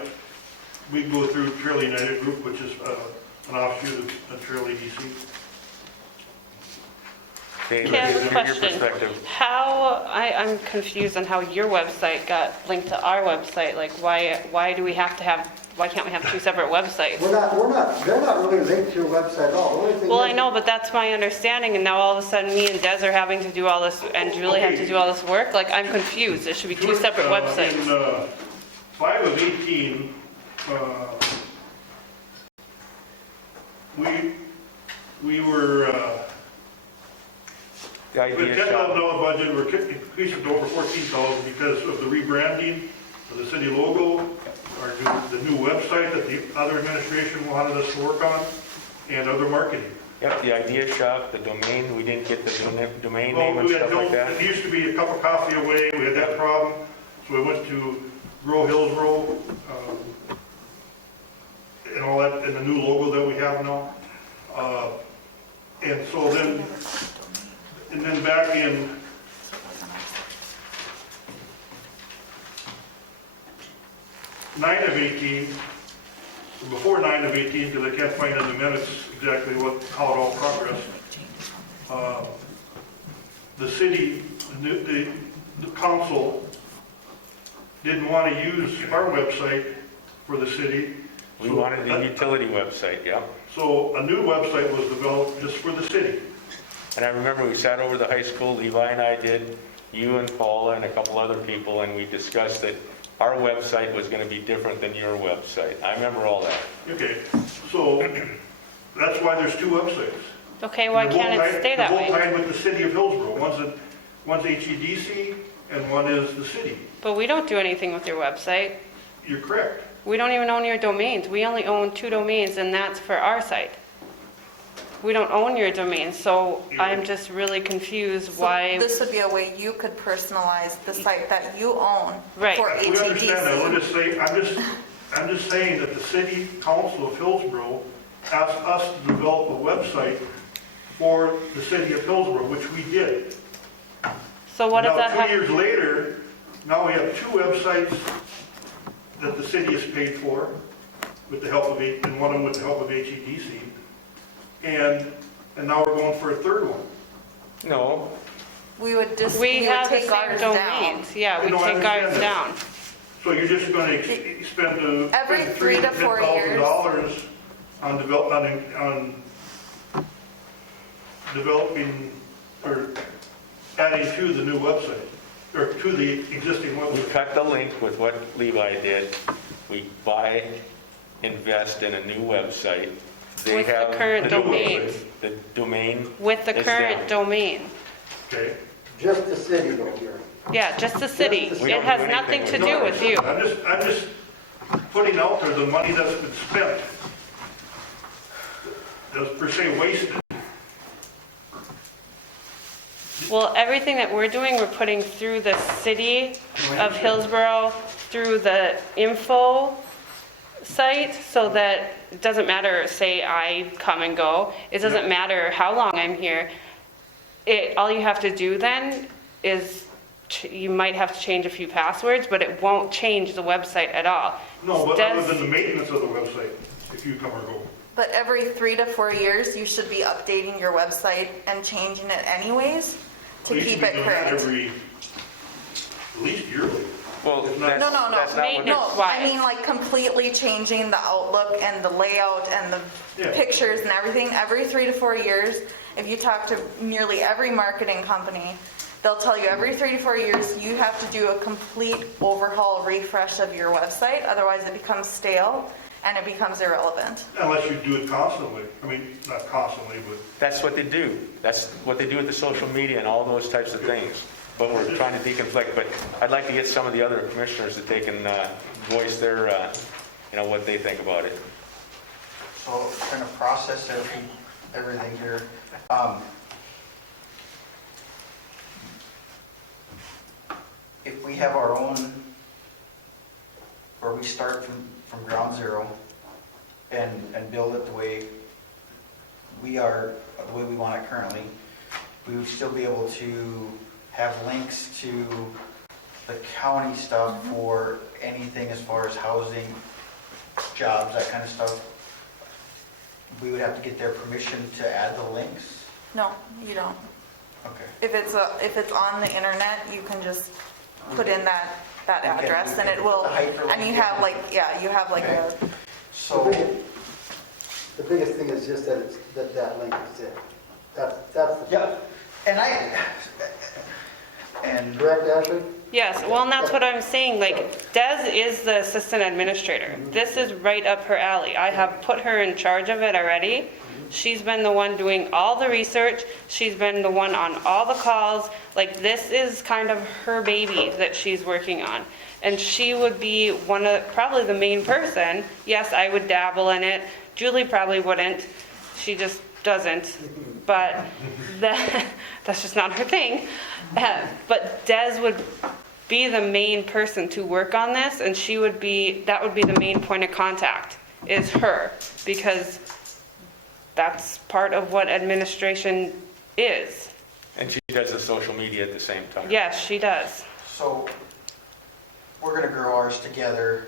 We go through Trail United Group, which is an offshoot of Trail ADC. Okay, Okay, I have a your question. perspective. I'm confused on how your website got linked to our website. Like, why can't we have two separate websites? They're not really linked to your website at all. The only thing Well, is- I know, but that's my understanding, and now all of a sudden me and Des are having to do all this, and Julie have to do all this work? Like, I'm confused. It should be two separate websites. In 5 of 18, we were, The with a idea $10,000 budget, we're increasing it to over 14,000 because of the rebranding of the city logo, the new website that the other administration wanted us to work on, and other marketing. Yep, the idea shop, the domain, we didn't get the domain name Well, and we had stuff like that. it used to be a cup of coffee away, we had that problem, so we went to Grow Hillsborough, and all that, and the new logo that we have now. And so then, back in 9 of 18, before 9 of 18, because I can't find in the minutes exactly how it all progressed, the city, the council didn't want to use our website for the city. We wanted the utility website, yeah. So a new website was developed just for the city. And I remember we sat over the high school, Levi and I did, you and Paula and a couple other people, and we discussed that our website was going to be different than your website. I remember all that. Okay, so that's why there's two websites. Okay, why can't it stay that The whole way? time with the city of Hillsborough. One's Atdc and one is the city. But we don't do anything with your website. You're correct. We don't even own your domains. We only own 2 domains, and that's for our site. We don't own your domain, so I'm just really confused why. This would be a way you could personalize the site that you own Right. for We understand that. We're ATDC. just saying, I'm just saying that the city council of Hillsborough asked us to develop a website for the city of Hillsborough, which we did. So what does that Now, 2 have? years later, now we have 2 websites that the city has paid for with the help of, and one of them with the help of HEDC. And now we're going for a third one. No, We would just, We we would have the take ours same down. domains. Yeah, we I know, I take ours understand down. So you're just going to spend Every 3 to 4 $3,000 on developing or adding to the new website, or to the existing we website. cut the link with what Levi did. We invest in a new website. They With the have current new domain. website. The domain. With the is current down. domain. Okay. Just the city though, Gary. Yeah, just the city. We It don't has do nothing anything to with do with you. I'm just putting out there the money that's been spent. That's per se wasted. Well, everything that we're doing, we're putting through the city of Hillsborough, through the info site, so that it doesn't matter, say I come and go, it doesn't matter how long I'm here. All you have to do then is, you might have to change a few passwords, but it won't change the website at all. No, but Des- other than the maintenance of the website, if you come or go. But every 3 to 4 years, you should be updating your website and changing it anyways to You should keep be it doing that current. at least yearly. Well, It's not- No, no, no, that's not what no, it's- I mean like completely changing the outlook and the layout and the Yeah. pictures and everything. Every 3 to 4 years, if you talk to nearly every marketing company, they'll tell you every 3 to 4 years, you have to do a complete overhaul, refresh of your website, otherwise it becomes stale and it becomes irrelevant. Unless you do it constantly. I mean, not constantly, but That's what they do. That's what they do with the social media and all those types of things. But we're trying to deconflict. But I'd like to get some of the other commissioners that they can voice their, what they think about it. So kind of process everything here. If we have our own, where we start from ground zero and build it the way we want it currently, we would still be able to have links to the county stuff for anything as far as housing, jobs, that kind of stuff. We would have to get their permission to add the links? No, you don't. Okay. If it's on the internet, you can just put in that address and it will, and you have like, yeah, you have like a, So, The biggest thing is just that it's, that link is there. That's the. yeah, and Correct, Ashley? Yes, well, and that's what I'm saying, like, Des is the assistant administrator. This is right up her alley. I have put her in charge of it already. She's been the one doing all the research. She's been the one on all the calls. Like, this is kind of her baby that she's working on. And she would be probably the main person. Yes, I would dabble in it. Julie probably wouldn't. She just doesn't. But that's just not her thing. But Des would be the main person to work on this, and that would be the main point of contact, is her, because that's part of what administration is. And she does the social media at the same time. Yes, she does. so we're gonna grow ours together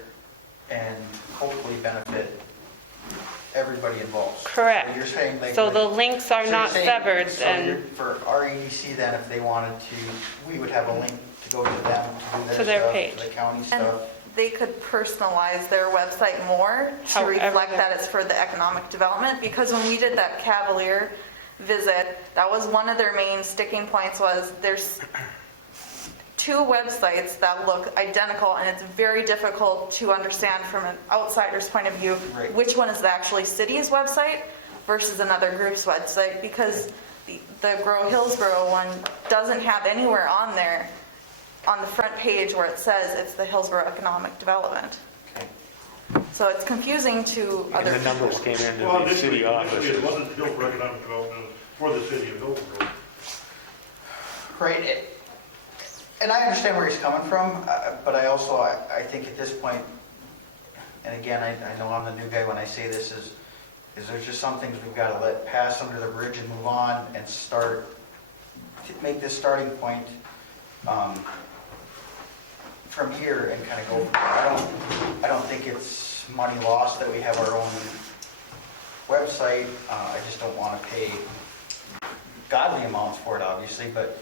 and hopefully benefit everybody involved. Correct. So you're saying like. So the links are so not you're saying- severed, so and you're- For our EDC then, if they wanted to, we would have a link to go to them to do To their their stuff, page. to the county and stuff. they could personalize their website more to However reflect they- that it's for the economic development, because when we did that Cavalier visit, that was one of their main sticking points, was there's 2 websites that look identical, and it's very difficult to understand from an outsider's point of view Right. which one is the actually city's website versus another group's website, because the Grow Hillsborough one doesn't have anywhere on there on the front page where it says it's the Hillsborough Economic Development. Okay. So it's confusing to And other the people. numbers came into Well, the initially, city office. it wasn't Hillsborough Economic Development, it was for the city of Hillsborough. Right, and I understand where he's coming from, but I also, I think at this point, and again, I know I'm the new guy when I say this, is there's just some things we've got to let pass under the bridge and move on and make this starting point from here and kind of go from there. I don't think it's money lost that we have our own website. I just don't want to pay godly amounts for it, obviously, but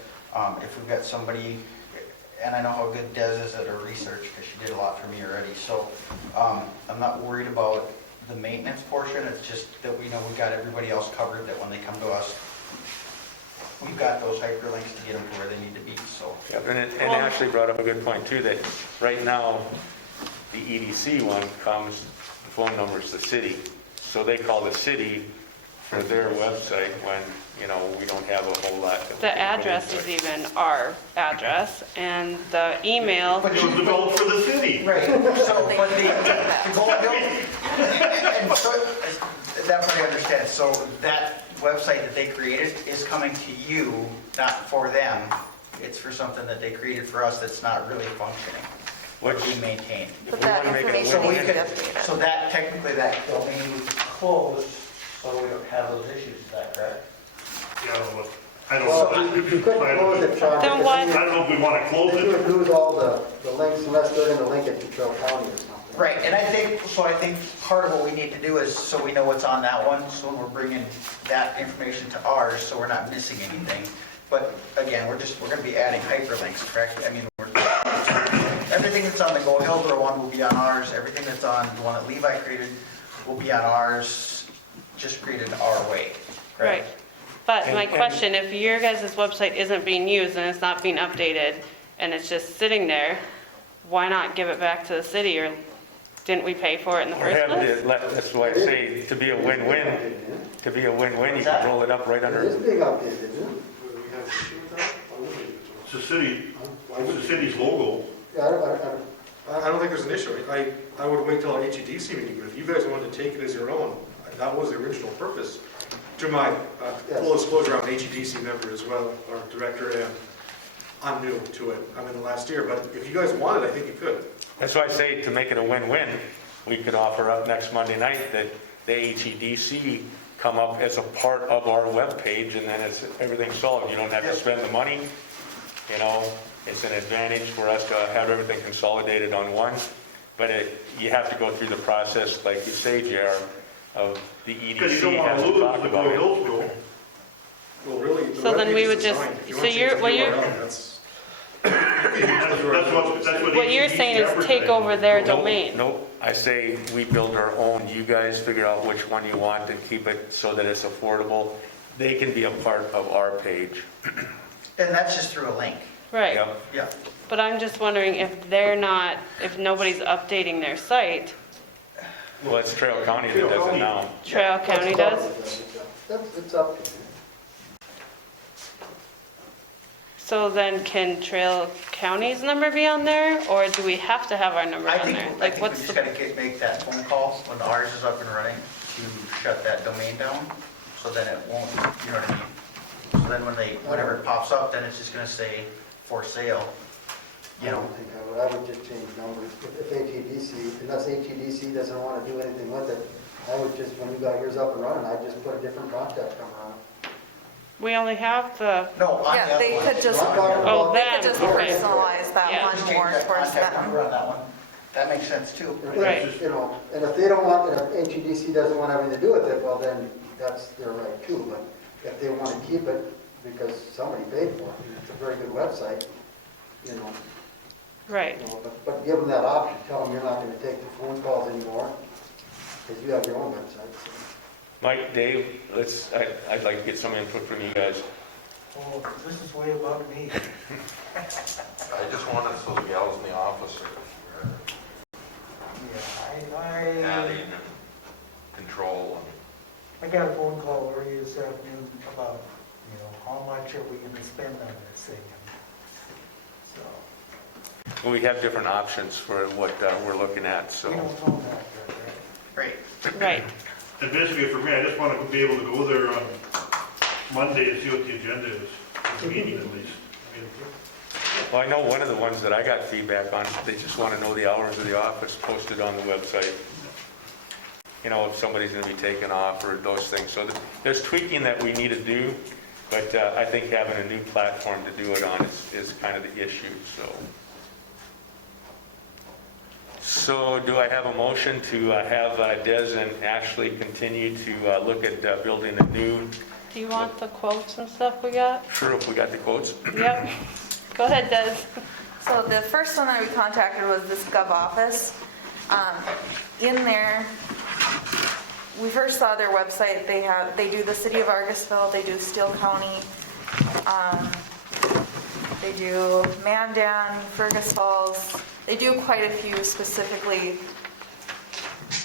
if we've got somebody, and I know how good Des is at her research, because she did a lot for me already, so I'm not worried about the maintenance portion. It's just that we know we got everybody else covered, that when they come to us, we've got those hyperlinks to get them to where they need to be, so. Yep, and Ashley brought up a good point too, that right now, the EDC one comes, the phone number's the city. So they call the city for their website when, we don't have a whole lot. that we The can put address into is it. even our address, and the email, But It was developed for the city. Right, so, but the goal, and so, that part I understand, so that website that they created is coming to you, not for them. It's for something that they created for us that's not really functioning or being maintained. But we that wanna make it a information So we needs to be could, updated. so that technically that domain would close, so we don't have those issues, is that correct? Yeah, I don't Well, know. you couldn't close it, Sean. Then because what- I don't know if we want to close You it. would lose all the links unless they're gonna link it to Trail County or something. Right, and I think part of what we need to do is, so we know what's on that one, so when we're bringing that information to ours, so we're not missing anything. But again, we're gonna be adding hyperlinks, correct? I mean, everything that's on the Go Hillsborough one will be on ours, everything that's on the one that Levi created will be on ours, just created our way, Right. correct? But my And- question, if your guys' website isn't being used and it's not being updated and it's just sitting there, why not give it back to the city, or didn't we pay for it in the Or first have place? that's why I say, to be a win-win, you can roll it up right It is under. being updated, isn't it? It's the city, it's the city's logo. Yeah, I don't think there's an issue. I would wait till our HEDC meeting, but if you guys wanted to take it as your own, that was the original purpose. To my full disclosure, I'm an HEDC member as well, or director, and I'm new to it. I'm in the last year, but if you guys wanted, I think you could. That's why I say, to make it a win-win, we could offer up next Monday night that the HEDC come up as a part of our webpage, and then everything's solved. You don't have to spend the money, you know, it's an advantage for us to have everything consolidated on one. But you have to go through the process, like you say, JR, of the Because you EDC don't want has to to lose talk the about Go it. Hillsborough. Well, really, the So then webpage we is would just- designed. If you so want to you're- change the what you're- URL, that's. That's what What you're saying is take over their domain. Nope, I say we build our own. You guys figure out which one you want and keep it so that it's affordable. They can be a part of our page. And that's just through a link, Right. Yep. yeah. But I'm just wondering if nobody's updating their site, Well, it's Trail County that does it now. Trail County does? It's up to you. So then can Trail County's number be on there, or do we have to have our number I on think, there? I Like, think we what's just the, gotta make that phone call when ours is up and running to shut that domain down, so then it won't, you know what I mean? So then whenever it pops up, then it's just gonna say for sale, I you know? don't think I would just change numbers. If HEDC, unless HEDC doesn't want to do anything with it, I would just, when you got yours up and running, I'd just put a different contact number on it. we only have the, No, on the Yeah, other they one. could just, I'm talking Oh, about- they them. could just Okay. personalize that Yeah. one Just change more that towards contact them. number on that one. That makes sense too. Right. You know, and if they don't want, if HEDC doesn't want anything to do with it, well, then that's their right too. But if they want to keep it because somebody paid for it, it's a very good website, you know. right. But give them that option, tell them you're not going to take the phone calls anymore, because you have your own website. so. Mike, Dave, I'd like to get some input from you guys. Oh, this is way above me. I just want it so the gals in the office are Yeah, adding and control I got a phone call earlier this afternoon about, how much are we gonna spend on this thing? So, Well, we have different options for what we're looking at, so. we don't know that yet, right? Great. Right. And basically for me, I just want to be able to go there on Monday and see what the agenda is, the meeting at least. I mean, Well, I know one of the ones that I got feedback on, they just want to know the hours of the office posted on the website. You know, if somebody's going to be taken off or those things. So there's tweaking that we need to do, but I think having a new platform to do it on is kind of the issue, so. So do I have a motion to have Des and Ashley continue to look at building a new, Do you want the quotes and stuff we got? sure, if we got the quotes? Yep. Go ahead, Des. So the first one that we contacted was this Gov office. In there, we first saw their website. They do the city of Argosville, they do Steele County, they do Mandan, Fergus Falls. They do quite a few specifically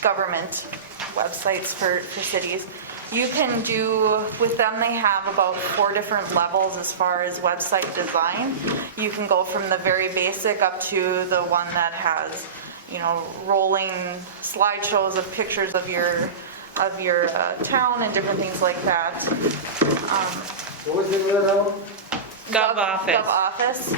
government websites for cities. You can do, with them they have about 4 different levels as far as website design. You can go from the very basic up to the one that has, rolling slideshows of pictures of your of your town and different things like that. What was the name of that one? Gov office. Gov office.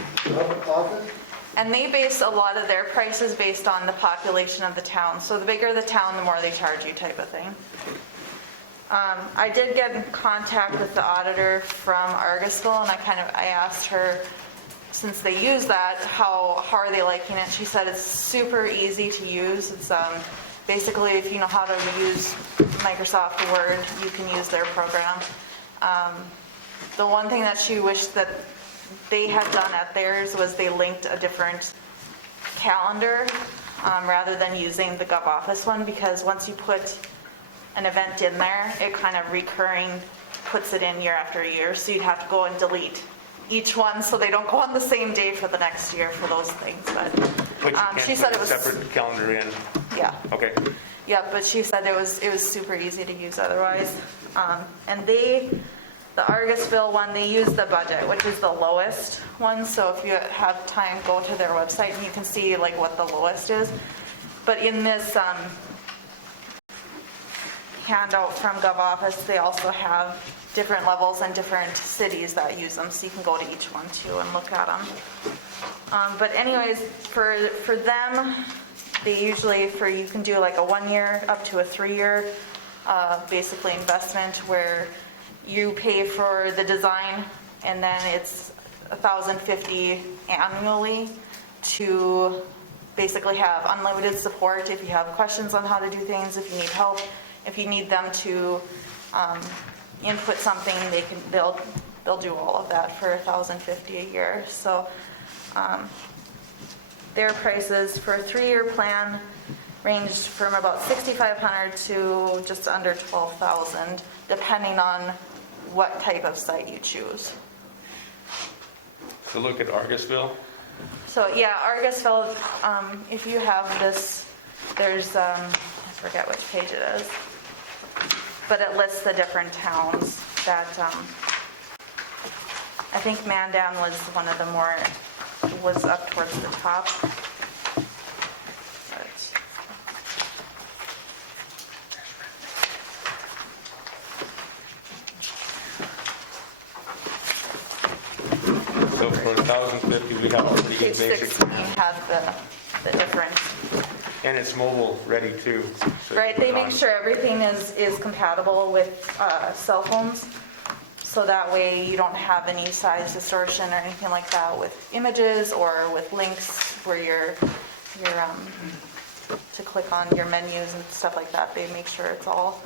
Office? And they base a lot of their prices based on the population of the town. So the bigger the town, the more they charge you type of thing. I did get in contact with the auditor from Argusville, and I asked her, since they use that, how are they liking it? She said it's super easy to use. It's basically, if you know how to use Microsoft Word, you can use their program. The one thing that she wished that they had done at theirs was they linked a different calendar rather than using the Gov Office one, because once you put an event in there, it kind of recurring puts it in year after year, so you'd have to go and delete each one so they don't go on the same day for the next year for those things. But But you can't she said put it a was separate calendar in. yeah. Okay. Yeah, but she said it was super easy to use otherwise. And the Argusville one, they use the budget, which is the lowest one. So if you have time, go to their website and you can see like what the lowest is. But in this handout from Gov Office, they also have different levels and different cities that use them. So you can go to each one too and look at them. But anyways, for them, they usually, you can do like a 1 year up to a 3 year, basically investment where you pay for the design and then it's $1,050 annually to basically have unlimited support if you have questions on how to do things, if you need help, if you need them to input something, they'll do all of that for $1,050 a year. So their prices for a 3-year plan ranged from about $6,500 to just under $12,000, depending on what type of site you choose. So look at Argusville. So yeah, Argusville, if you have this, there's, I forget which page it is, but it lists the different towns that, I think Mandan was one of the more, was up towards the top. So for $1,050, we have a pretty Page good basic. 16 has the difference. And it's mobile ready too. So Right, you they put it make on. sure everything is compatible with cell phones, so that way you don't have any size distortion or anything like that with images or with links where you're to click on your menus and stuff like that. They make sure it's all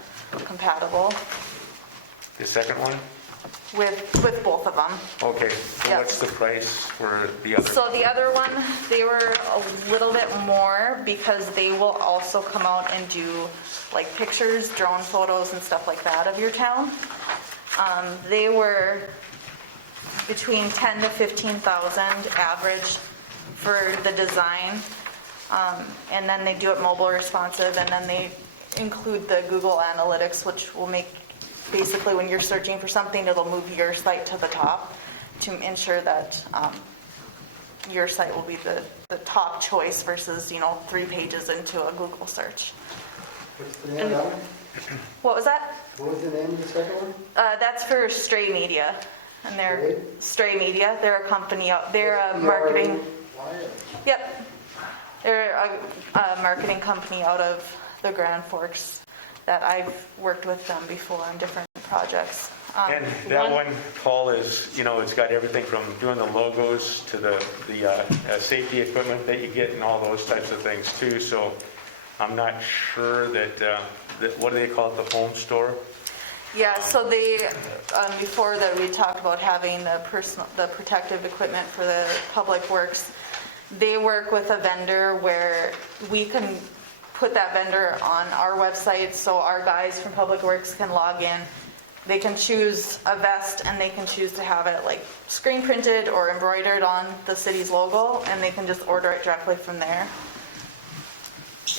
compatible The second one? with both of them. Okay, so Yeah. what's the price for the other? So the other one, they were a little bit more because they will also come out and do like pictures, drone photos and stuff like that of your town. They were between 10 to 15,000 average for the design. And then they do it mobile responsive, and then they include the Google Analytics, which will make, basically when you're searching for something, it'll move your site to the top to ensure that your site will be the top choice versus, 3 pages into a Google search. What's the name of that one? What was that? What was the name of the second one? That's for Stray Media, and they're Stray Media. They're a company out. They're a marketing. Yep. They're a marketing company out of the Grand Forks that I've worked with them before on different projects. And that one, Paul, is, it's got everything from doing the logos to the safety equipment that you get and all those types of things too. So I'm not sure that what do they call it, the home store? Yeah, so they, before that we talked about having the protective equipment for the public works, they work with a vendor where we can put that vendor on our website so our guys from Public Works can log in. They can choose a vest and they can choose to have it like screen printed or embroidered on the city's logo, and they can just order it directly from there.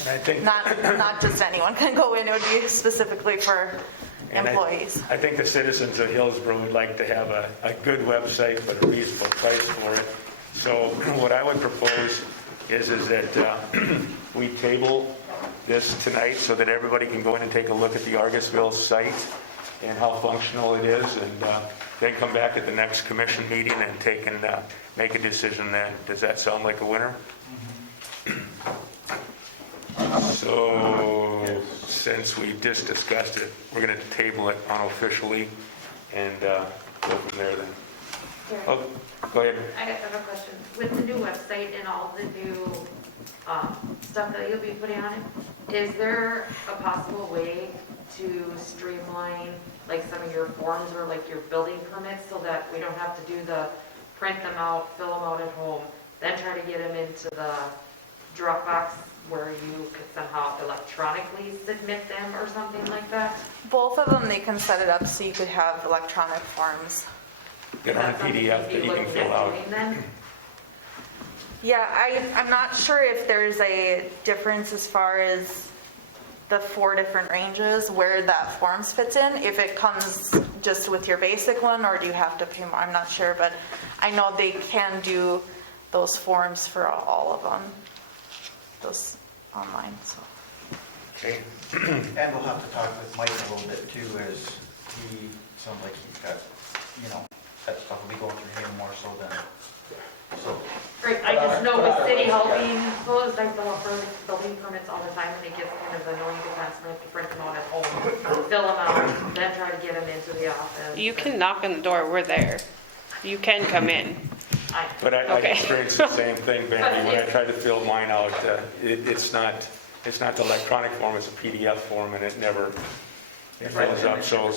And I think, Not just anyone can go in, it would be specifically for employees. I think the citizens of Hillsborough would like to have a good website but a reasonable price for it. So what I would propose is that we table this tonight so that everybody can go in and take a look at the Argusville site and how functional it is, and then come back at the next commission meeting and make a decision then. Does that sound like a winner? So, since we just discussed it, we're going to table it unofficially and go from there then. Oh, go ahead. I have a question. With the new website and all the new stuff that you'll be putting on it, is there a possible way to streamline like some of your forms or like your building permits so that we don't have to do the print them out, fill them out at home, then try to get them into the Dropbox where you could somehow electronically submit them or something like that? Both of them, they can set it up so you could have electronic forms. Get on a PDF that you can fill out. Yeah, I'm not sure if there's a difference as far as the 4 different ranges where that forms fits in, if it comes just with your basic one, or do you have to pay more? I'm not sure, but I know they can do those forms for all of them, those online, so. Okay. And we'll have to talk with Mike a little bit too, as he sounds like he's got, that stuff will be going through him more so than, so. Right, I just know with city helping, those I fill out for building permits all the time, and it gets kind of annoying because we have to print them out at home, fill them out, then try to get them into the office. You can knock on the door, we're there. You can come in. But I Okay. experienced the same thing, Vandy, when I tried to fill mine out. It's not the electronic form, it's a PDF form, and it fills up. So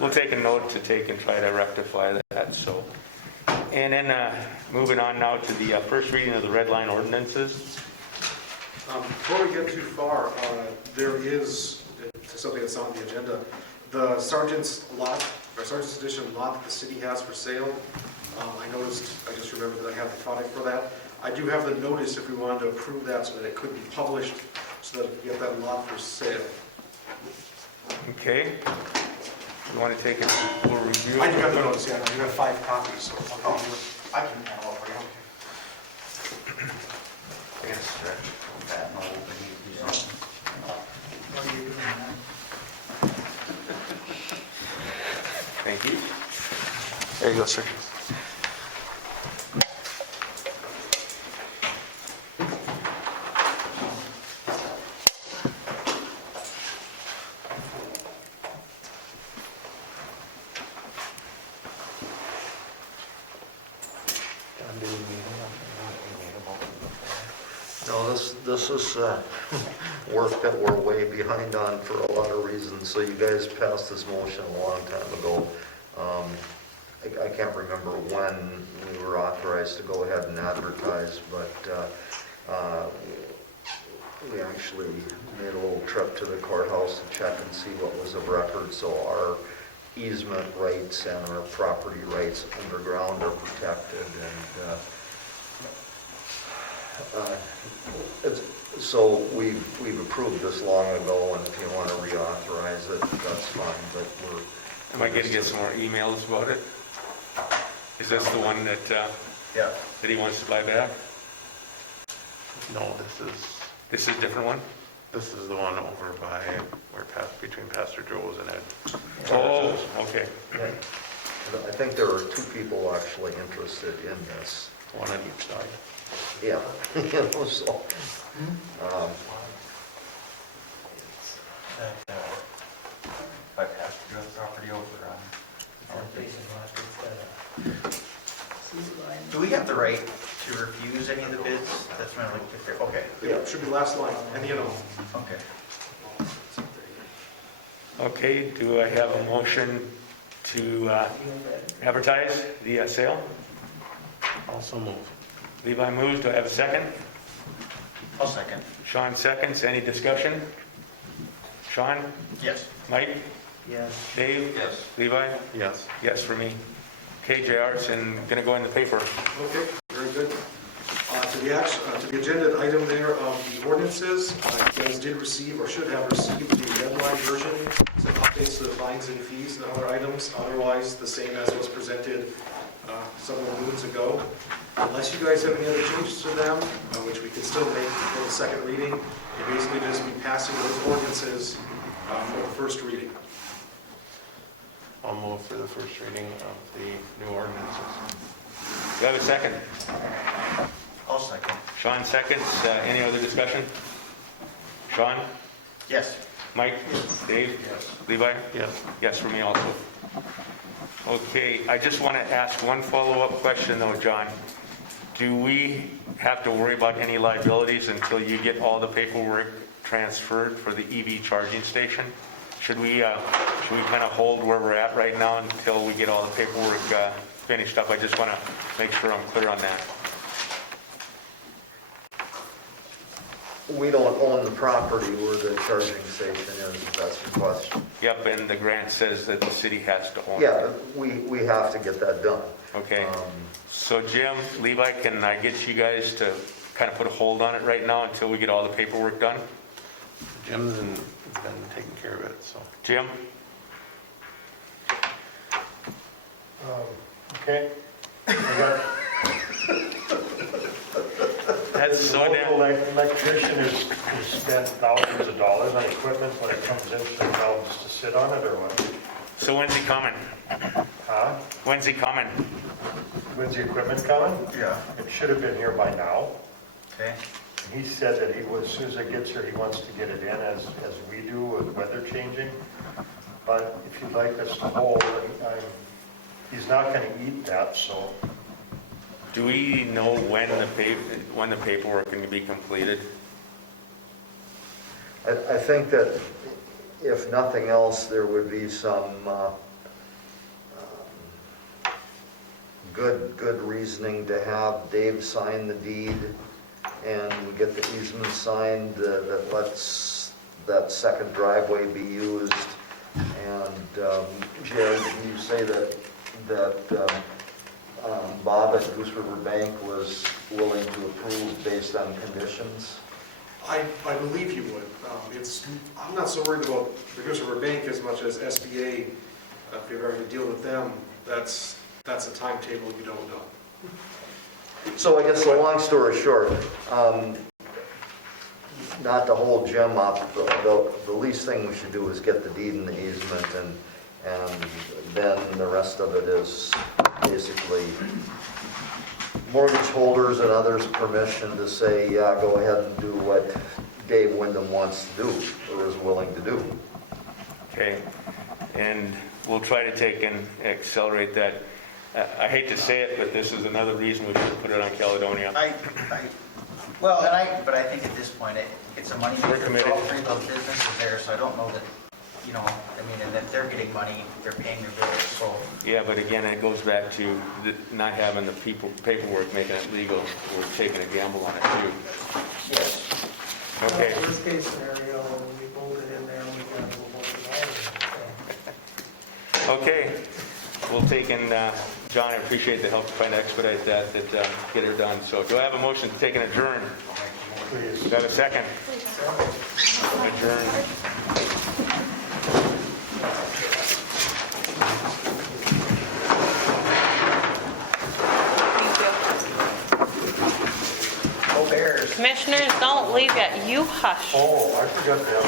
we'll take a note to take and try to rectify that. So, and then moving on now to the first reading of the red line ordinances. Before we get too far, there is something that's on the agenda. The sergeant's lot, or sergeant's edition lot that the city has for sale. I just remembered that I have the product for that. I do have the notice if we wanted to approve that so that it could be published, so that we can get that lot for sale. Okay. You want to take a full review? I do have the notice, yeah, I do have 5 copies, so I can handle it for you. Yes, that and I'll open these up. What are you doing now? Thank you. There you go, sir. No, this is work that we're way behind on for a lot of reasons. So you guys passed this motion a long time ago. I can't remember when we were authorized to go ahead and advertise, but we actually made a little trip to the courthouse to check and see what was of record. So our easement rights and our property rights underground are protected, and so we've approved this long ago, and if you want to reauthorize it, that's fine, but we're... Am I going to get some more emails about it? Is this the one that that he wants to buy back? No, This is a different one? this is the one over by between Pastor Joe's and Ed. Oh, okay. I think there are 2 people actually interested in this. One on each side. Yeah, so, By Pastor Joe's property over on Do we have the right to refuse any of the bids? That's my only, okay. yeah, should be last line, and Okay. Okay, do I have a motion to advertise the sale? Also move. Levi moves, do I have a second? I'll second. Sean seconds, any discussion? Sean? Yes. Mike? Yes. Dave? Yes. Levi? Yes. Yes for me. Okay, JR's and gonna go in the paper. Okay, very good. To the agenda item there of the ordinances, you guys did receive or should have received the red line version, some updates to the fines and fees and other items, otherwise the same as was presented several moons ago. Unless you guys have any other changes to them, which we can still make before the second reading. You basically just be passing those ordinances for the first reading. I'll move for the first reading of the new ordinances. Do I have a second? I'll second. Sean seconds. Any other discussion? Sean? Yes. Mike? Dave? Yes. Levi? Yes. Yes, for me also. Okay, I just want to ask one follow-up question though, John. Do we have to worry about any liabilities until you get all the paperwork transferred for the EV charging station? Should we kind of hold where we're at right now until we get all the paperwork finished up? I just want to make sure I'm clear on that. We don't own the property where the charging station is, if that's your question. Yep, and the grant says that the city has to own it. Yeah, we have to get that done. Okay, so Jim, Levi, can I get you guys to kind of put a hold on it right now until we get all the paperwork done? Jim's been taking care of it, so. Jim? Okay. I got That's so the damn... local electrician has spent thousands of dollars on equipment when it comes in, so thousands to sit on it, or what? So when's he coming? Huh? When's he coming? When's the equipment coming? Yeah. It should have been here by now. Okay. He said that as soon as it gets here, he wants to get it in as we do with weather changing. But if you'd like us to hold, he's not gonna eat that, so. Do we know when the paperwork can be completed? I think that if nothing else, there would be some good reasoning to have Dave sign the deed and get the easement signed that lets that second driveway be used. And Jared, you say that Bob at Goose River Bank was willing to approve based on conditions? I believe he would. I'm not so worried about the Goose River Bank as much as SBA. If you're ever to deal with them, that's a timetable you don't know. So I guess the long story short, not to hold Jim up, the least thing we should do is get the deed and the easement, and then the rest of it is basically mortgage holders and others' permission to say, yeah, go ahead and do what Dave Wyndham wants to do or is willing to do. Okay, and we'll try to take and accelerate that. I hate to say it, but this is another reason we should put it on Caledonia. But I think at this point, it's a money maker. We're committed. All three of those businesses there, so I don't know that, and if they're getting money, they're paying their bills, so. Yeah, but again, it goes back to not having the paperwork making it legal. We're taking a gamble on it too. Yes. Okay. Worst case scenario, we hold it in there and we got to hold it out. Okay, we'll take in, John, I appreciate the help to try to expedite that get her done. So do I have a motion to take an adjourn? Please. Do I have a second? Adjourn. Go Bears. Commissioners, don't leave yet. You hush. Oh, I forgot to have